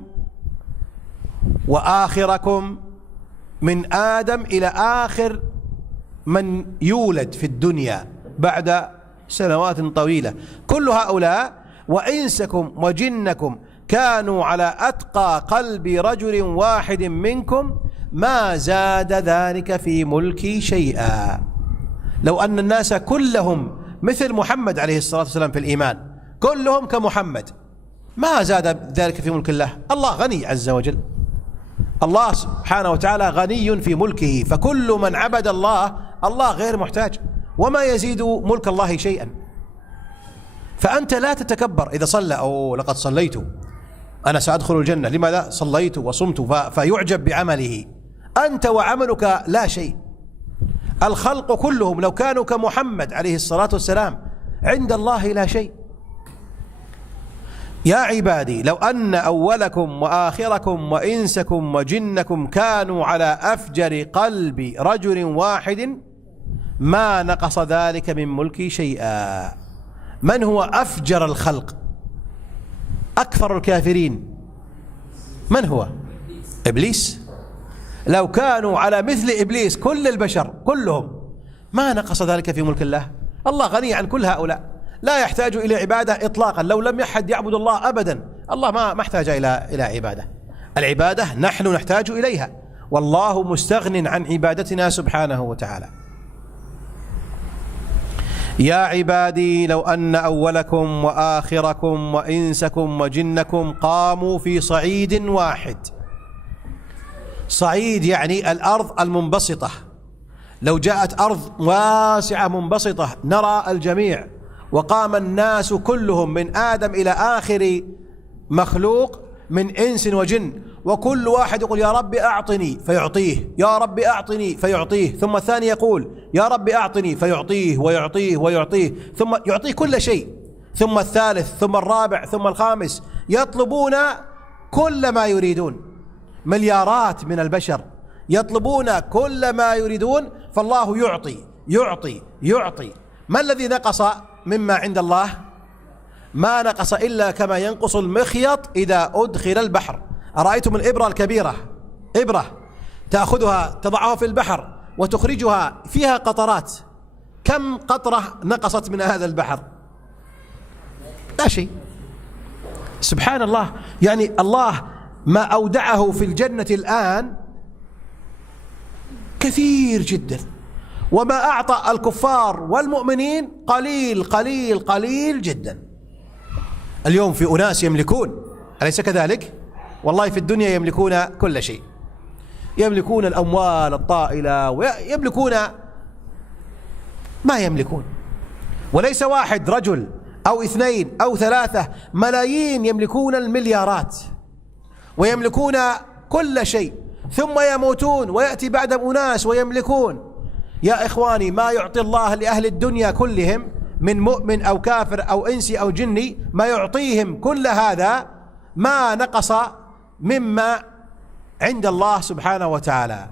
وآخركم من آدم إلى آخر من يولد في الدنيا بعد سنوات طويلة، كل هؤلاء وإنسكم وجنكم كانوا على أتقى قلب رجل واحد منكم ما زاد ذلك في ملكي شيئا. لو أن الناس كلهم مثل محمد عليه الصلاة والسلام في الإيمان، كلهم كمحمد، ما زاد ذلك في ملك الله. الله غني عز وجل، الله سبحانه وتعالى غني في ملكه، فكل من عبد الله، الله غير محتاج، وما يزيد ملك الله شيئا. فأنت لا تتكبر إذا صلى: أو لقد صليت، أنا سأدخل الجنة، لماذا؟ صليت وصمت، فيعجب بعمله. أنت وعملك لا شيء. الخلق كلهم لو كانوا كمحمد عليه الصلاة والسلام عند الله لا شيء. يا عبادي لو أن أولكم وآخركم وإنسكم وجنكم كانوا على أفجر قلب رجل واحد ما نقص ذلك من ملكي شيئا. من هو أفجر الخلق؟ أكثر الكافرين من هو؟ إبليس. لو كانوا على مثل إبليس كل البشر كلهم ما نقص ذلك في ملك الله. الله غني عن كل هؤلاء، لا يحتاج إلى عبادة إطلاقا. لو لم يحد يعبد الله أبدا، الله ما احتاج إلى عبادة. العبادة نحن نحتاج إليها، والله مستغن عن عبادتنا سبحانه وتعالى. يا عبادي لو أن أولكم وآخركم وإنسكم وجنكم قاموا في صعيد واحد. صعيد يعني الأرض المنبسطة. لو جاءت أرض واسعة منبسطة نرى الجميع، وقام الناس كلهم من آدم إلى آخر مخلوق من إنس وجن، وكل واحد يقول: يا رب أعطني، فيعطيه، يا رب أعطني، فيعطيه، ثم الثاني يقول: يا رب أعطني، فيعطيه ويعطيه ويعطيه، ثم يعطيه كل شيء، ثم الثالث، ثم الرابع، ثم الخامس، يطلبون كل ما يريدون. مليارات من البشر يطلبون كل ما يريدون، فالله يعطي يعطي يعطي. ما الذي نقص مما عند الله؟ ما نقص إلا كما ينقص المخيط إذا أدخل البحر. أرأيتم الإبرة الكبيرة، إبرة تأخذها تضعها في البحر وتخرجها فيها قطرات، كم قطرة نقصت من هذا البحر؟ لا شيء. سبحان الله. يعني الله ما أودعه في الجنة الآن كثير جدا، وما أعطى الكفار والمؤمنين قليل قليل قليل جدا. اليوم في أناس يملكون، أليس كذلك؟ والله في الدنيا يملكون كل شيء، يملكون الأموال الطائلة ويملكون ما يملكون، وليس واحد رجل أو اثنين أو ثلاثة، ملايين يملكون المليارات ويملكون كل شيء، ثم يموتون ويأتي بعدهم أناس ويملكون. يا إخواني، ما يعطي الله لأهل الدنيا كلهم من مؤمن أو كافر أو إنسي أو جني، ما يعطيهم كل هذا ما نقص مما عند الله سبحانه وتعالى.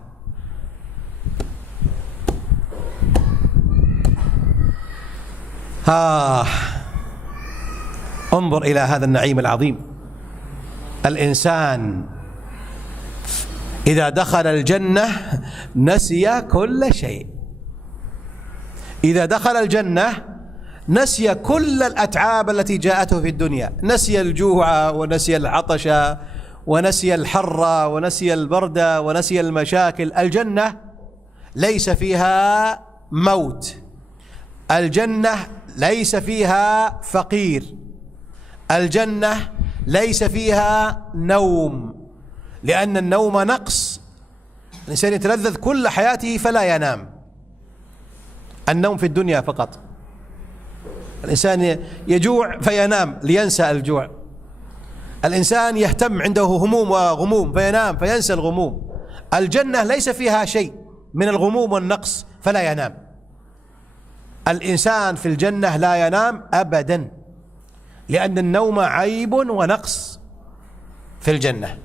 انظر إلى هذا النعيم العظيم. الإنسان إذا دخل الجنة نسي كل شيء، إذا دخل الجنة نسي كل الأتعاب التي جاءته في الدنيا، نسي الجوع ونسي العطش ونسي الحر ونسي البرد ونسي المشاكل. الجنة ليس فيها موت، الجنة ليس فيها فقير، الجنة ليس فيها نوم، لأن النوم نقص، الإنسان يتلذذ كل حياته فلا ينام. النوم في الدنيا فقط، الإنسان يجوع فينام لينسى الجوع، الإنسان يهتم عنده هموم وغموم فينام فينسى الغموم. الجنة ليس فيها شيء من الغموم والنقص فلا ينام. الإنسان في الجنة لا ينام أبدا، لأن النوم عيب ونقص في الجنة.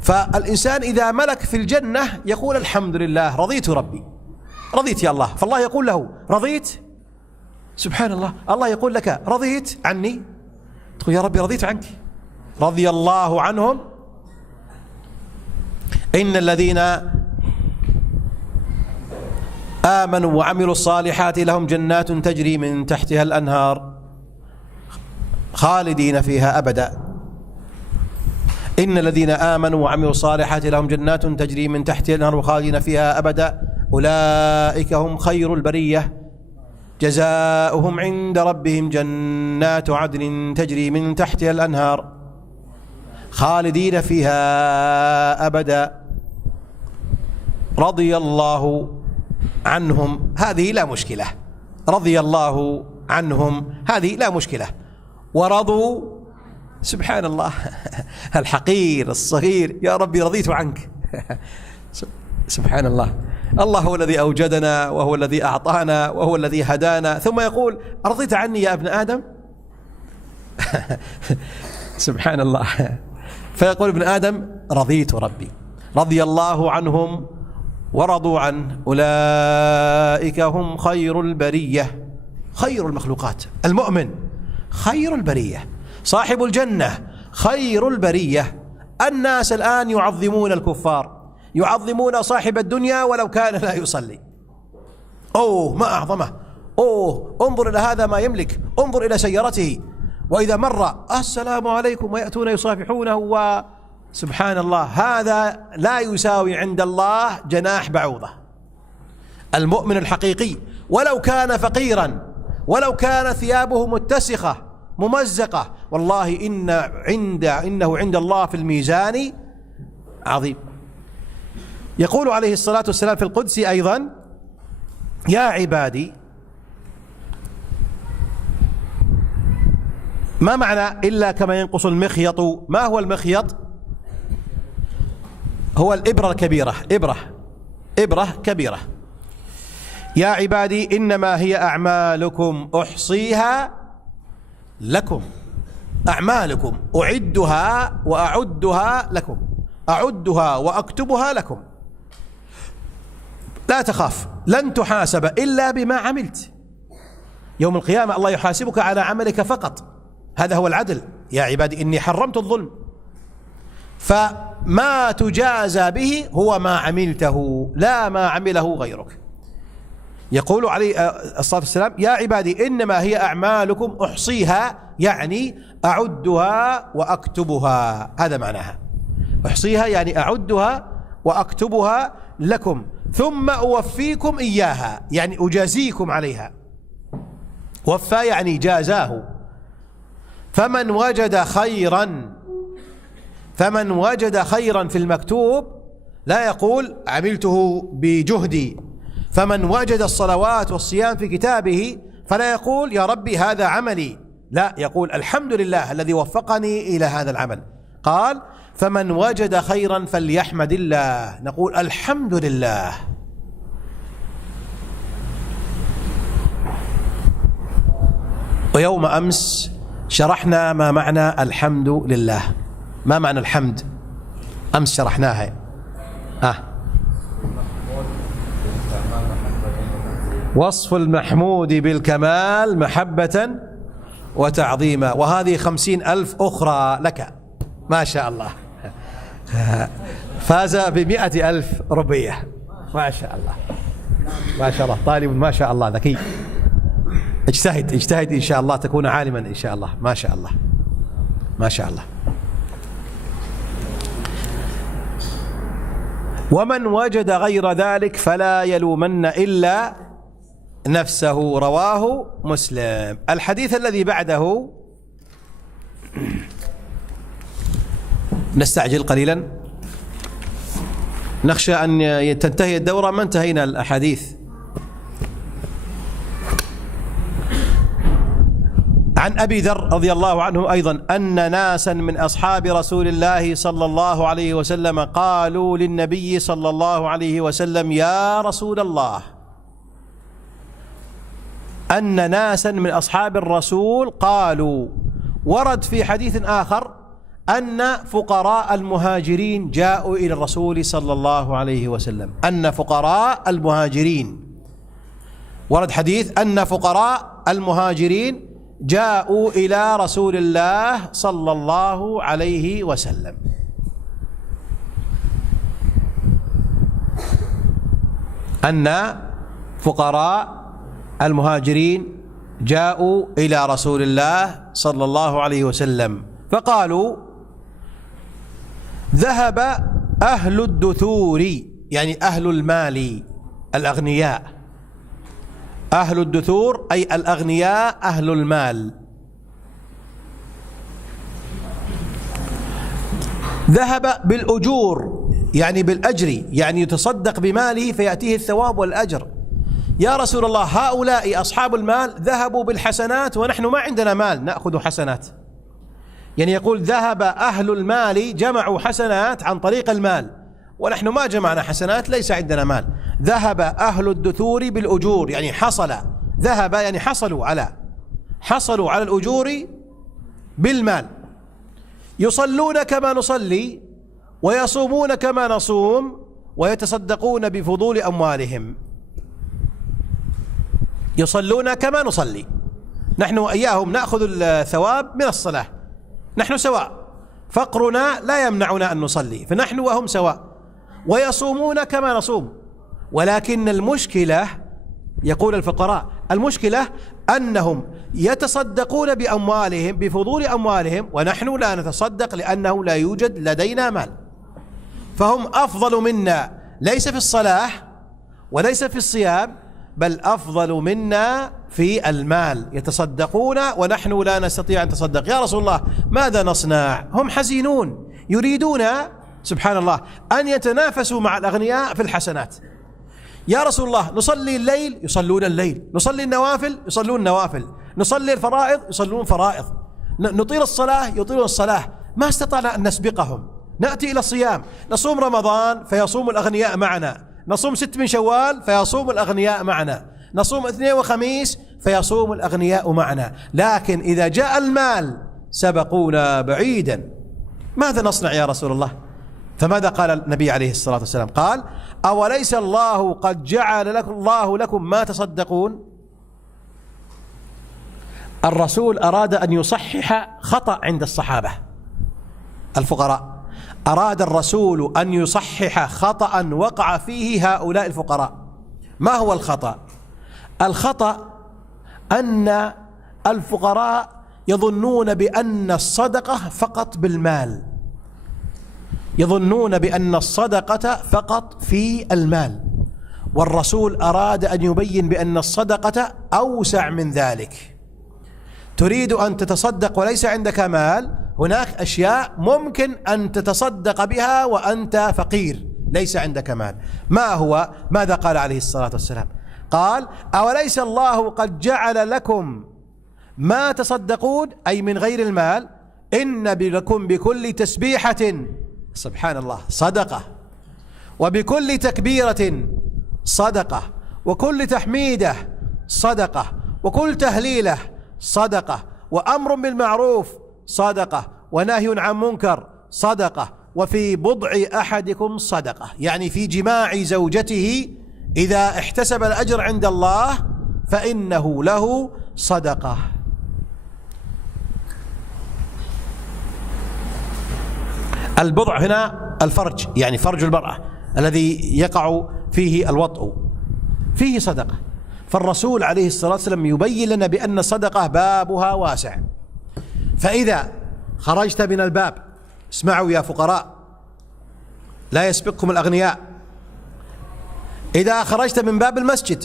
فالإنسان إذا ملك في الجنة يقول الحمد لله، رضيت ربي، رضيت يا الله. فالله يقول له رضيت؟ سبحان الله، الله يقول لك رضيت عني؟ تقول يا ربي رضيت عنك. رضي الله عنهم. إن الذين آمنوا وعملوا الصالحات لهم جنات تجري من تحتها الأنهار خالدين فيها أبدا. إن الذين آمنوا وعملوا الصالحات لهم جنات تجري من تحتها الأنهار خالدين فيها أبدا أولئك هم خير البرية جزاؤهم عند ربهم جنات عدن تجري من تحتها الأنهار خالدين فيها أبدا رضي الله عنهم. هذه لا مشكلة، رضي الله عنهم هذه لا مشكلة. ورضوا، سبحان الله، الحقير الصغير، يا ربي رضيت عنك. سبحان الله، الله هو الذي أوجدنا وهو الذي أعطانا وهو الذي هدانا، ثم يقول أرضيت عني يا ابن آدم؟ سبحان الله. فيقول ابن آدم رضيت ربي، رضي الله عنهم ورضوا عنه أولئك هم خير البرية، خير المخلوقات. المؤمن خير البرية، صاحب الجنة خير البرية. الناس الآن يعظمون الكفار، يعظمون صاحب الدنيا ولو كان لا يصلي. أوه ما أعظمه، أوه انظر إلى هذا ما يملك، انظر إلى سيارته، وإذا مر السلام عليكم ويأتون يصافحونه، وسبحان الله هذا لا يساوي عند الله جناح بعوضة. المؤمن الحقيقي ولو كان فقيرا، ولو كان ثيابه متسخة ممزقة، والله إنه عند الله في الميزان عظيم. يقول عليه الصلاة والسلام في القدس أيضا يا عبادي، ما معنى إلا كما ينقص المخيط؟ ما هو المخيط؟ هو الإبرة الكبيرة، إبرة كبيرة. يا عبادي إنما هي أعمالكم أحصيها لكم، أعمالكم أعدها وأعدها لكم، أعدها وأكتبها لكم. لا تخاف، لن تحاسب إلا بما عملت. يوم القيامة الله يحاسبك على عملك فقط، هذا هو العدل. يا عبادي إني حرمت الظلم، فما تجازى به هو ما عملته لا ما عمله غيرك. يقول عليه الصلاة والسلام يا عبادي إنما هي أعمالكم أحصيها، يعني أعدها وأكتبها، هذا معناها. أحصيها يعني أعدها وأكتبها لكم ثم أوفيكم إياها، يعني أجازيكم عليها. وفى يعني جازاه. فمن وجد خيرا في المكتوب لا يقول عملته بجهدي. فمن وجد الصلوات والصيام في كتابه فلا يقول يا ربي هذا عملي، لا، يقول الحمد لله الذي وفقني إلى هذا العمل. قال فمن وجد خيرا فليحمد الله، نقول الحمد لله. ويوم أمس شرحنا ما معنى الحمد لله. ما معنى الحمد؟ أمس شرحناها. وصف المحمود بالكمال محبة وتعظيما. وهذه 50,000 أخرى لك، ما شاء الله. فاز ب100,000 ربية، ما شاء الله، ما شاء الله. طالب ما شاء الله ذكي. اجتهد إن شاء الله تكون عالما إن شاء الله. ما شاء الله، ما شاء الله. ومن وجد غير ذلك فلا يلومن إلا نفسه. رواه مسلم. الحديث الذي بعده، نستعجل قليلا نخشى أن تنتهي الدورة ما انتهينا الأحاديث. عن أبي ذر رضي الله عنه أيضا أن ناسا من أصحاب رسول الله صلى الله عليه وسلم قالوا للنبي صلى الله عليه وسلم يا رسول الله، أن ناسا من أصحاب الرسول قالوا. ورد في حديث آخر أن فقراء المهاجرين جاءوا إلى الرسول صلى الله عليه وسلم. أن فقراء المهاجرين، ورد حديث أن فقراء المهاجرين جاءوا إلى رسول الله صلى الله عليه وسلم. أن فقراء المهاجرين جاءوا إلى رسول الله صلى الله عليه وسلم فقالوا ذهب أهل الدثور، يعني أهل المال الأغنياء. أهل الدثور أي الأغنياء أهل المال. ذهب بالأجور يعني بالأجر، يعني يتصدق بماله فيأتيه الثواب والأجر. يا رسول الله هؤلاء أصحاب المال ذهبوا بالحسنات ونحن ما عندنا مال نأخذ حسنات. يعني يقول ذهب أهل المال جمعوا حسنات عن طريق المال ونحن ما جمعنا حسنات ليس عندنا مال. ذهب أهل الدثور بالأجور يعني حصل، ذهب يعني حصلوا على الأجور بالمال. يصلون كما نصلي ويصومون كما نصوم ويتصدقون بفضول أموالهم. يصلون كما نصلي، نحن وإياهم نأخذ الثواب من الصلاة، نحن سواء، فقرنا لا يمنعنا أن نصلي فنحن وهم سواء. ويصومون كما نصوم، ولكن المشكلة يقول الفقراء المشكلة أنهم يتصدقون بأموالهم بفضول أموالهم ونحن لا نتصدق لأنه لا يوجد لدينا مال. فهم أفضل منا ليس في الصلاة وليس في الصيام بل أفضل منا في المال، يتصدقون ونحن لا نستطيع أن نتصدق. يا رسول الله ماذا نصنع؟ هم حزينون يريدون سبحان الله أن يتنافسوا مع الأغنياء في الحسنات. يا رسول الله نصلي الليل يصلون الليل، نصلي النوافل يصلون النوافل، نصلي الفرائض يصلون فرائض، نطيل الصلاة يطيلون الصلاة، ما استطعنا أن نسبقهم. نأتي إلى الصيام، نصوم رمضان فيصوم الأغنياء معنا، نصوم 6 من شوال فيصوم الأغنياء معنا، نصوم 2 وخميس فيصوم الأغنياء معنا. لكن إذا جاء المال سبقونا بعيدا. ماذا نصنع يا رسول الله؟ فماذا قال النبي عليه الصلاة والسلام؟ قال أوليس الله قد جعل لكم الله لكم ما تصدقون؟ الرسول أراد أن يصحح خطأ عند الصحابة الفقراء، أراد الرسول أن يصحح خطأ وقع فيه هؤلاء الفقراء. ما هو الخطأ؟ الخطأ أن الفقراء يظنون بأن الصدقة فقط بالمال، يظنون بأن الصدقة فقط في المال، والرسول أراد أن يبين بأن الصدقة أوسع من ذلك. تريد أن تتصدق وليس عندك مال، هناك أشياء ممكن أن تتصدق بها وأنت فقير ليس عندك مال. ما هو؟ ماذا قال عليه الصلاة والسلام؟ قال: أوليس الله قد جعل لكم ما تصدقون، أي من غير المال، إن لكم بكل تسبيحة، سبحان الله، صدقة، وبكل تكبيرة صدقة، وكل تحميدة صدقة، وكل تهليلة صدقة، وأمر بالمعروف صدقة، ونهي عن منكر صدقة، وفي بضع أحدكم صدقة، يعني في جماع زوجته إذا احتسب الأجر عند الله فإنه له صدقة. البضع هنا الفرج، يعني فرج المرأة الذي يقع فيه الوطء، فيه صدقة. فالرسول عليه الصلاة والسلام يبين لنا بأن الصدقة بابها واسع. فإذا خرجت من الباب، اسمعوا يا فقراء، لا يسبقكم الأغنياء، إذا خرجت من باب المسجد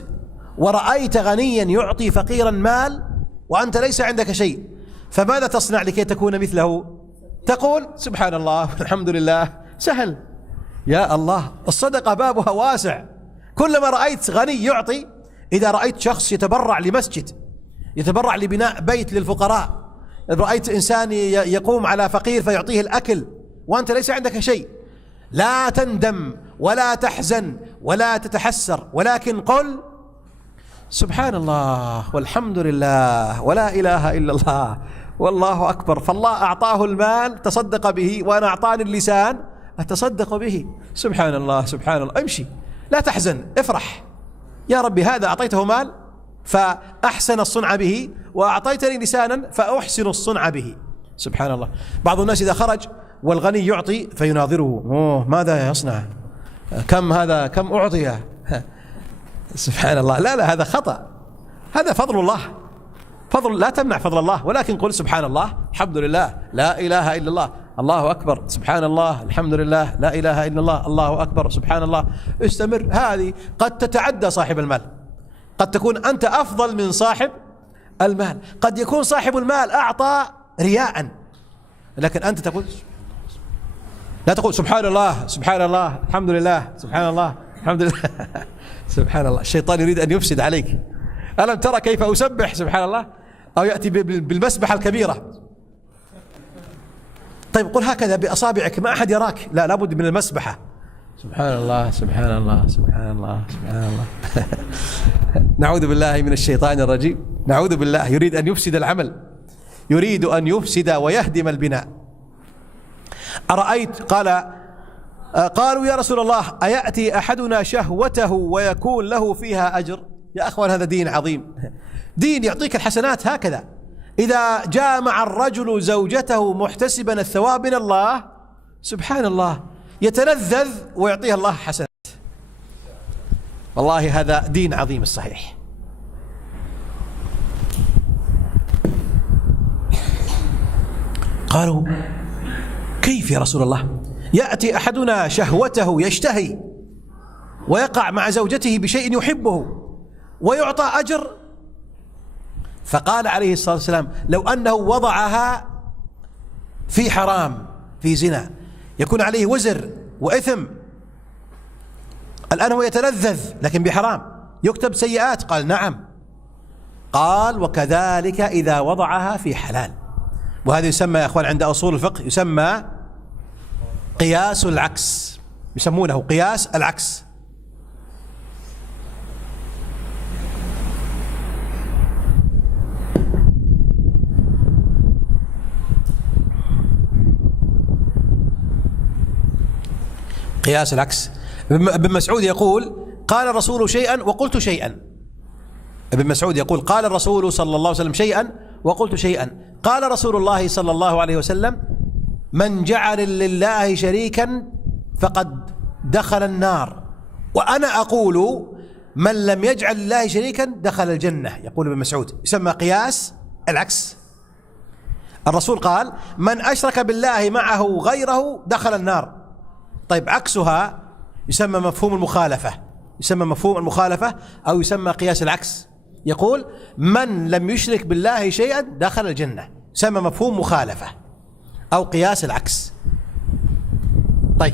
ورأيت غنيا يعطي فقيرا مال وأنت ليس عندك شيء، فماذا تصنع لكي تكون مثله؟ تقول: سبحان الله والحمد لله. سهل يا الله، الصدقة بابها واسع. كلما رأيت غني يعطي، إذا رأيت شخص يتبرع لمسجد، يتبرع لبناء بيت للفقراء، رأيت إنسان يقوم على فقير فيعطيه الأكل وأنت ليس عندك شيء، لا تندم ولا تحزن ولا تتحسر، ولكن قل: سبحان الله والحمد لله ولا إله إلا الله والله أكبر، فالله أعطاه المال تصدق به، وأنا أعطاني اللسان أتصدق به. سبحان الله سبحان الله. امشي، لا تحزن، افرح. يا ربي، هذا أعطيته مال فأحسن الصنع به، وأعطيتني لسانا فأحسن الصنع به. سبحان الله. بعض الناس إذا خرج والغني يعطي فيناظره: ماذا يصنع؟ كم هذا؟ كم أعطي؟ سبحان الله. لا، هذا خطأ، هذا فضل الله. فضل، لا تمنع فضل الله، ولكن قل: سبحان الله الحمد لله لا إله إلا الله الله أكبر، سبحان الله الحمد لله لا إله إلا الله الله أكبر، سبحان الله. استمر. هذه قد تتعدى صاحب المال، قد تكون أنت أفضل من صاحب المال، قد يكون صاحب المال أعطى رياء، لكن أنت تقول، لا تقول: سبحان الله سبحان الله الحمد لله سبحان الله الحمد لله. سبحان الله. الشيطان يريد أن يفسد عليك. ألم ترى كيف أسبح؟ سبحان الله. أو يأتي بالمسبحة الكبيرة. طيب قل هكذا بأصابعك، ما أحد يراك، لا، لابد من المسبحة. سبحان الله سبحان الله سبحان الله سبحان الله. نعوذ بالله من الشيطان الرجيم، نعوذ بالله. يريد أن يفسد العمل، يريد أن يفسد ويهدم البناء. أرأيت، قالوا: يا رسول الله، أيأتي أحدنا شهوته ويكون له فيها أجر؟ يا أخوان، هذا دين عظيم، دين يعطيك الحسنات هكذا. إذا جامع الرجل زوجته محتسبا الثواب من الله، سبحان الله، يتلذذ ويعطيها الله حسنات. والله هذا دين عظيم الصحيح. قالوا: كيف يا رسول الله؟ يأتي أحدنا شهوته، يشتهي ويقع مع زوجته بشيء يحبه ويعطى أجر؟ فقال عليه الصلاة والسلام: لو أنه وضعها في حرام، في زنا، يكون عليه وزر وإثم. الآن هو يتلذذ لكن بحرام، يكتب سيئات. قال: نعم. قال: وكذلك إذا وضعها في حلال. وهذا يسمى يا أخوان عند أصول الفقه، يسمى قياس العكس، يسمونه قياس العكس. قياس العكس. ابن مسعود يقول: قال الرسول شيئا وقلت شيئا. ابن مسعود يقول: قال الرسول صلى الله عليه وسلم شيئا وقلت شيئا. قال رسول الله صلى الله عليه وسلم: من جعل لله شريكا فقد دخل النار. وأنا أقول: من لم يجعل لله شريكا دخل الجنة. يقول ابن مسعود، يسمى قياس العكس. الرسول قال: من أشرك بالله معه غيره دخل النار. طيب عكسها يسمى مفهوم المخالفة، يسمى مفهوم المخالفة أو يسمى قياس العكس. يقول من لم يشرك بالله شيئا دخل الجنة، يسمى مفهوم مخالفة أو قياس العكس. طيب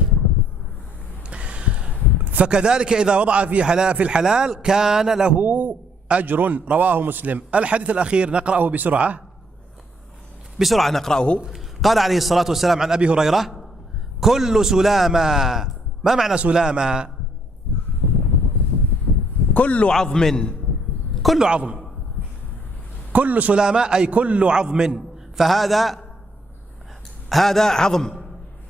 فكذلك إذا وضع في الحلال كان له أجر، رواه مسلم. الحديث الأخير نقرأه بسرعة نقرأه. قال عليه الصلاة والسلام عن أبي هريرة: كل سلامة. ما معنى سلامة؟ كل عظم، كل عظم، كل سلامة أي كل عظم، فهذا عظم،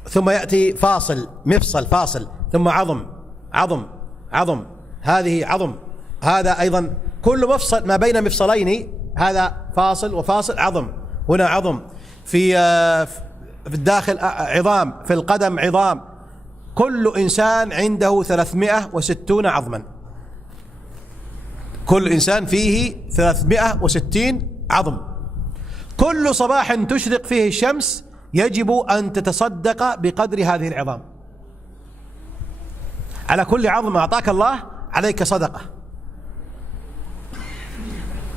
ثم يأتي فاصل مفصل فاصل، ثم عظم عظم عظم، هذه عظم، هذا أيضا كل مفصل ما بين مفصلين، هذا فاصل وفاصل، عظم، هنا عظم، في الداخل عظام، في القدم عظام. كل إنسان عنده 360 عظما، كل إنسان فيه 360 عظم. كل صباح تشرق فيه الشمس يجب أن تتصدق بقدر هذه العظام. على كل عظم أعطاك الله عليك صدقة.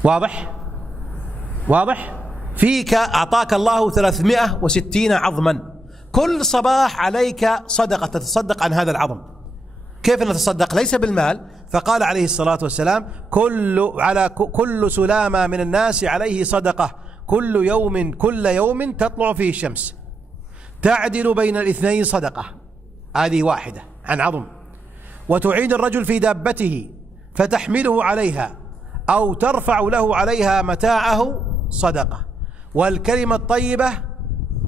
واضح؟ واضح؟ فيك أعطاك الله 360 عظما، كل صباح عليك صدقة تتصدق عن هذا العظم. كيف نتصدق؟ ليس بالمال، فقال عليه الصلاة والسلام: كل سلامة من الناس عليه صدقة، كل يوم تطلع فيه الشمس تعدل بين الاثنين صدقة، هذه واحدة عن عظم. وتعين الرجل في دابته فتحمله عليها أو ترفع له عليها متاعه صدقة. والكلمة الطيبة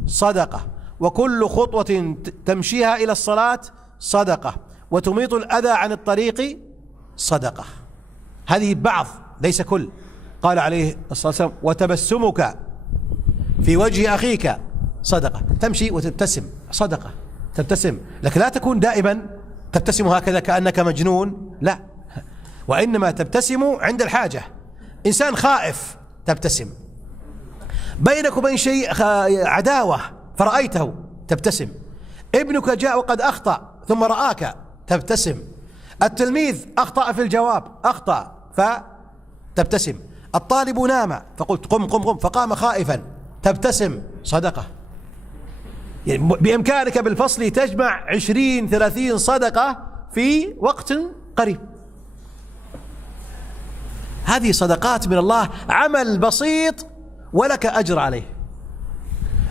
صدقة، وكل خطوة تمشيها إلى الصلاة صدقة، وتميط الأذى عن الطريق صدقة. هذه بعض ليس كل. قال عليه الصلاة والسلام: وتبسمك في وجه أخيك صدقة، تمشي وتبتسم صدقة، تبتسم، لكن لا تكون دائما تبتسم هكذا كأنك مجنون، لا، وإنما تبتسم عند الحاجة. إنسان خائف تبتسم، بينك وبين شيء عداوة فرأيته تبتسم، ابنك جاء وقد أخطأ ثم رآك تبتسم، التلميذ أخطأ في الجواب، أخطأ فتبتسم، الطالب نام فقلت قم قم قم فقام خائفا تبتسم، صدقة. يعني بإمكانك بالفصل تجمع 20-30 صدقة في وقت قريب. هذه صدقات من الله، عمل بسيط ولك أجر عليه،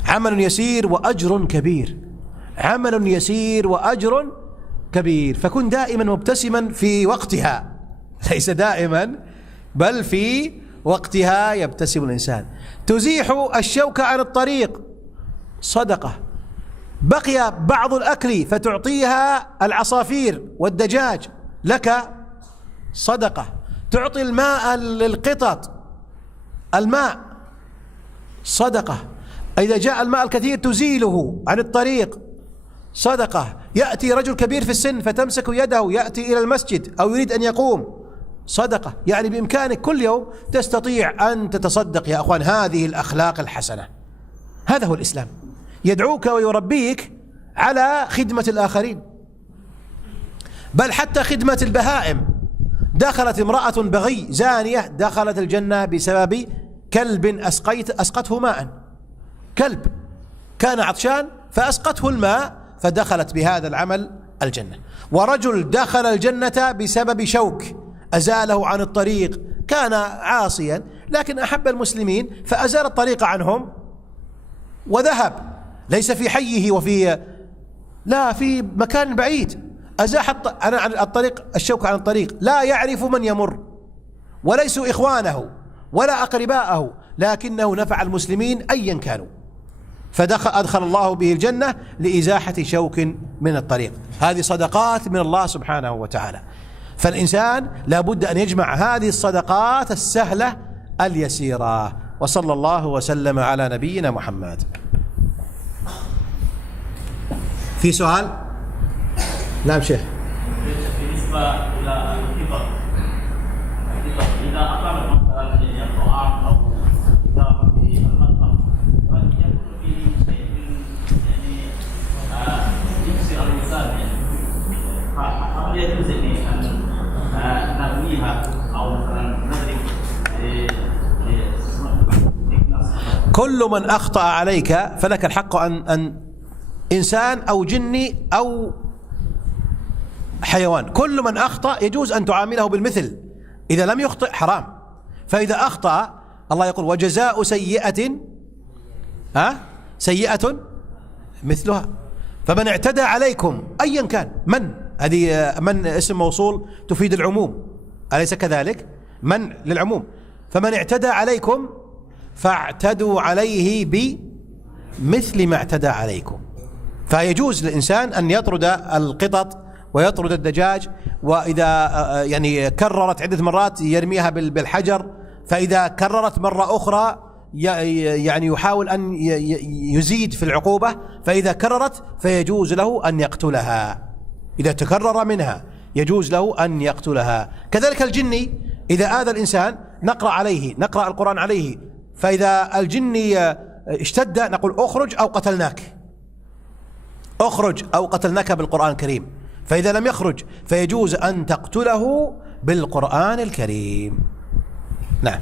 عمل يسير وأجر كبير، عمل يسير وأجر كبير. فكن دائما مبتسما في وقتها، ليس دائما بل في وقتها يبتسم الإنسان. تزيح الشوك عن الطريق صدقة، بقي بعض الأكل فتعطيها العصافير والدجاج لك صدقة، تعطي الماء للقطط، الماء صدقة، إذا جاء الماء الكثير تزيله عن الطريق صدقة، يأتي رجل كبير في السن فتمسك يده يأتي إلى المسجد أو يريد أن يقوم صدقة. يعني بإمكانك كل يوم تستطيع أن تتصدق يا أخوان. هذه الأخلاق الحسنة، هذا هو الإسلام، يدعوك ويربيك على خدمة الآخرين، بل حتى خدمة البهائم. دخلت امرأة بغي زانية دخلت الجنة بسبب كلب أسقته ماء، كلب كان عطشان فأسقته الماء فدخلت بهذا العمل الجنة. ورجل دخل الجنة بسبب شوك أزاله عن الطريق، كان عاصيا لكن أحب المسلمين فأزال الطريق عنهم وذهب، ليس في حيه وفي لا في مكان بعيد، أزاح عن الطريق الشوك عن الطريق، لا يعرف من يمر وليسوا إخوانه ولا أقرباءه، لكنه نفع المسلمين أيا كانوا، فأدخل الله به الجنة لإزاحة شوك من الطريق. هذه صدقات من الله سبحانه وتعالى. فالإنسان لا بد أن يجمع هذه الصدقات السهلة اليسيرة. وصلى الله وسلم على نبينا محمد. في سؤال؟ نعم شيخ. بالنسبة إلى الكبر، إذا أقام مثلا الطعام أو إذا في المطبخ يكون في شيء يعني يكسر الإنسان كل من أخطأ عليك فلك الحق أن إنسان أو جني أو حيوان، كل من أخطأ يجوز أن تعامله بالمثل، إذا لم يخطئ حرام. فإذا أخطأ الله يقول وجزاء سيئة سيئة مثلها. فمن اعتدى عليكم أيا كان، من هذه من اسم موصول تفيد العموم، أليس كذلك؟ من للعموم. فمن اعتدى عليكم فاعتدوا عليه بمثل ما اعتدى عليكم. فيجوز للإنسان أن يطرد القطط ويطرد الدجاج، وإذا يعني كررت عدة مرات يرميها بالحجر، فإذا كررت مرة أخرى يعني يحاول أن يزيد في العقوبة، فإذا كررت فيجوز له أن يقتلها، إذا تكرر منها يجوز له أن يقتلها. كذلك الجني إذا آذى الإنسان نقرأ القرآن عليه، فإذا الجني اشتد نقول اخرج أو قتلناك بالقرآن الكريم. فإذا لم يخرج فيجوز أن تقتله بالقرآن الكريم. نعم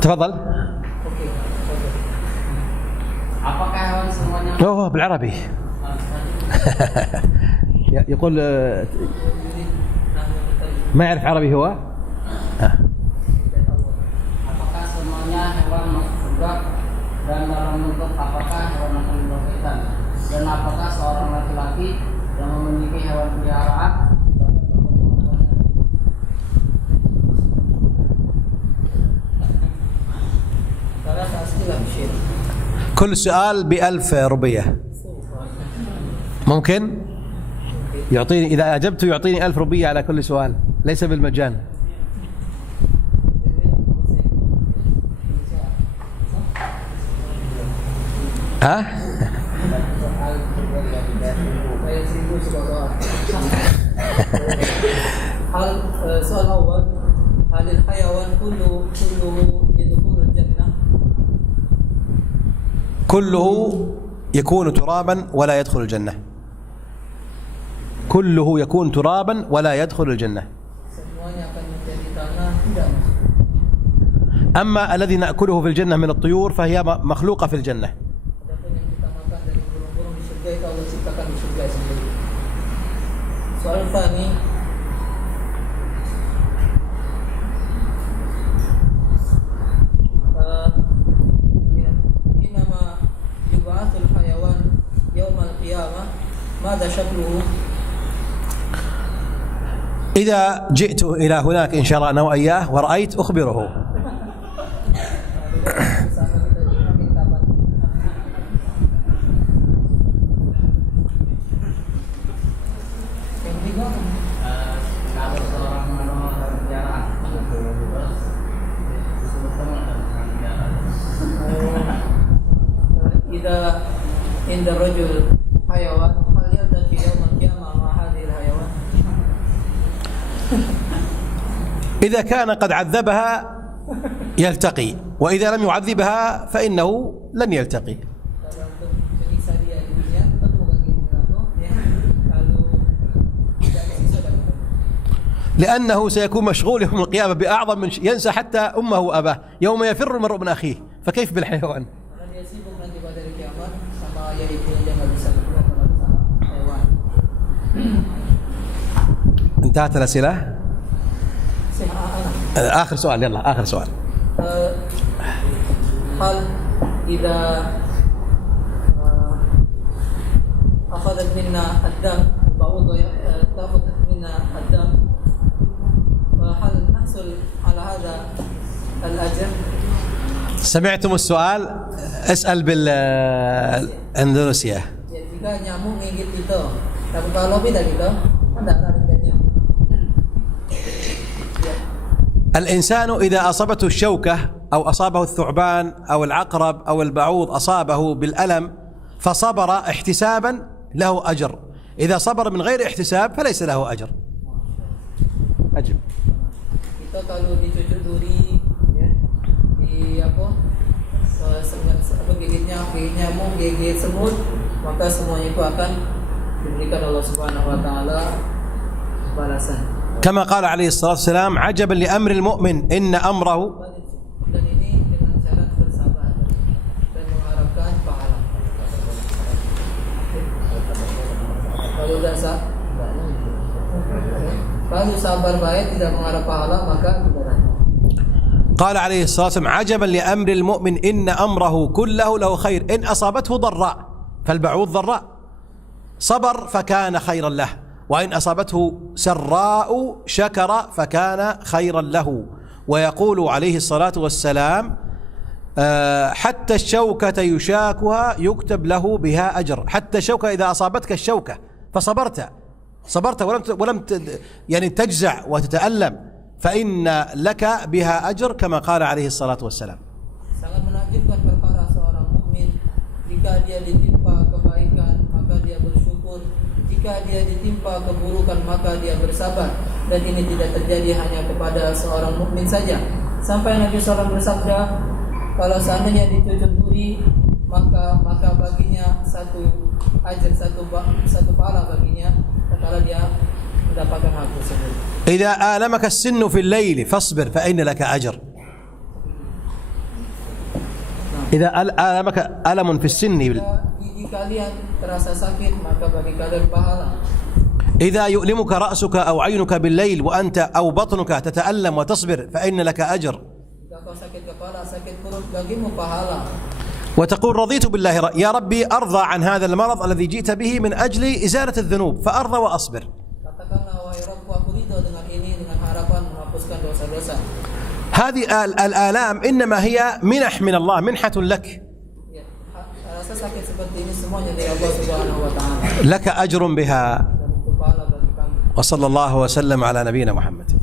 تفضل. Apakah hewan semuanya بالعربي يقول ما يعرف عربي هو. Apakah semuanya hewan masuk surga, dan dalam bentuk apakah hewan akan dibangkitkan, dan apakah seorang laki-laki yang memiliki hewan peliharaan كل سؤال ب1000 روبية ممكن يعطيني، إذا أجبت يعطيني 1000 روبية على كل سؤال، ليس بالمجان. السؤال الأول، هل الحيوان كله يدخل الجنة؟ كله يكون ترابا ولا يدخل الجنة، كله يكون ترابا ولا يدخل الجنة. أما الذي نأكله في الجنة من الطيور فهي مخلوقة في الجنة. السؤال الثاني، حينما يبعث الحيوان يوم القيامة ماذا شكله؟ إذا جئت إلى هناك إن شاء الله أنا وإياه ورأيت أخبره. إذا عند الرجل حيوان هل يلتقي يوم القيامة مع هذه الحيوان؟ إذا كان قد عذبها يلتقي، وإذا لم يعذبها فإنه لن يلتقي، لأنه سيكون مشغول يوم القيامة بأعظم من ينسى حتى أمه وأباه، يوم يفر المرء من أخيه، فكيف بالحيوان؟ انتهت الأسئلة؟ آخر سؤال، يلا آخر سؤال. هل إذا أخذت منا الدم بعوض تأخذ منا الدم، هل نحصل على هذا الأجر؟ سمعتم السؤال؟ اسأل بالأندونيسيا. Jika nyamuk ngigit kita, tapi kalau beda kita, ada harganya. الإنسان إذا أصابته الشوكة أو أصابه الثعبان أو العقرب أو البعوض أصابه بالألم فصبر احتسابا له أجر، إذا صبر من غير احتساب فليس له أجر. أجب. Kita kalau dicucuk duri, ya, di apa, gigitnya nyamuk, gigit semut, maka semuanya itu akan diberikan Allah Subhanahu Wa Taala balasan. كما قال عليه الصلاة والسلام عجبا لأمر المؤمن إن أمره Dan tidak sah. Kalau sabar baik tidak mengharap pahala maka tidak dapat. قال عليه الصلاة والسلام عجبا لأمر المؤمن إن أمره كله له خير إن أصابته ضراء فالبعوض ضراء صبر فكان خيرا له وإن أصابته سراء شكر فكان خيرا له. ويقول عليه الصلاة والسلام حتى الشوكة يشاكها يكتب له بها أجر. حتى الشوكة إذا أصابتك الشوكة فصبرت ولم يعني تجزع وتتألم فإن لك بها أجر كما قال عليه الصلاة والسلام. Sangat menakjubkan perkara seorang mukmin jika dia ditimpa kebaikan maka dia bersyukur, jika dia ditimpa keburukan maka dia bersabar, dan ini tidak terjadi hanya kepada seorang mukmin saja. Sampai Nabi SAW bersabda, kalau seandainya ditutup duri maka baginya satu ajar, satu pahala baginya kalau dia mendapatkan hal tersebut. إذا آلمك السن في الليل فاصبر فإن لك أجر. إذا آلمك ألم في السن Jika kalian terasa sakit maka bagi kalian pahala. إذا يؤلمك رأسك أو عينك بالليل وأنت أو بطنك تتألم وتصبر فإن لك أجر. Jika kau sakit kepala, sakit perut, bagimu pahala. وتقول رضيت بالله يا ربي أرضى عن هذا المرض الذي جئت به من أجل إزالة الذنوب فأرضى وأصبر. Katakanlah wahai Rabbku, aku ridho dengan ini dengan harapan menghapuskan dosa-dosa. هذه الآلام إنما هي منح من الله منحة لك. Rasa sakit seperti ini semuanya dari Allah Subhanahu wa taala. لك أجر بها. Dan itu pahala bagi kamu. وصلى الله وسلم على نبينا محمد.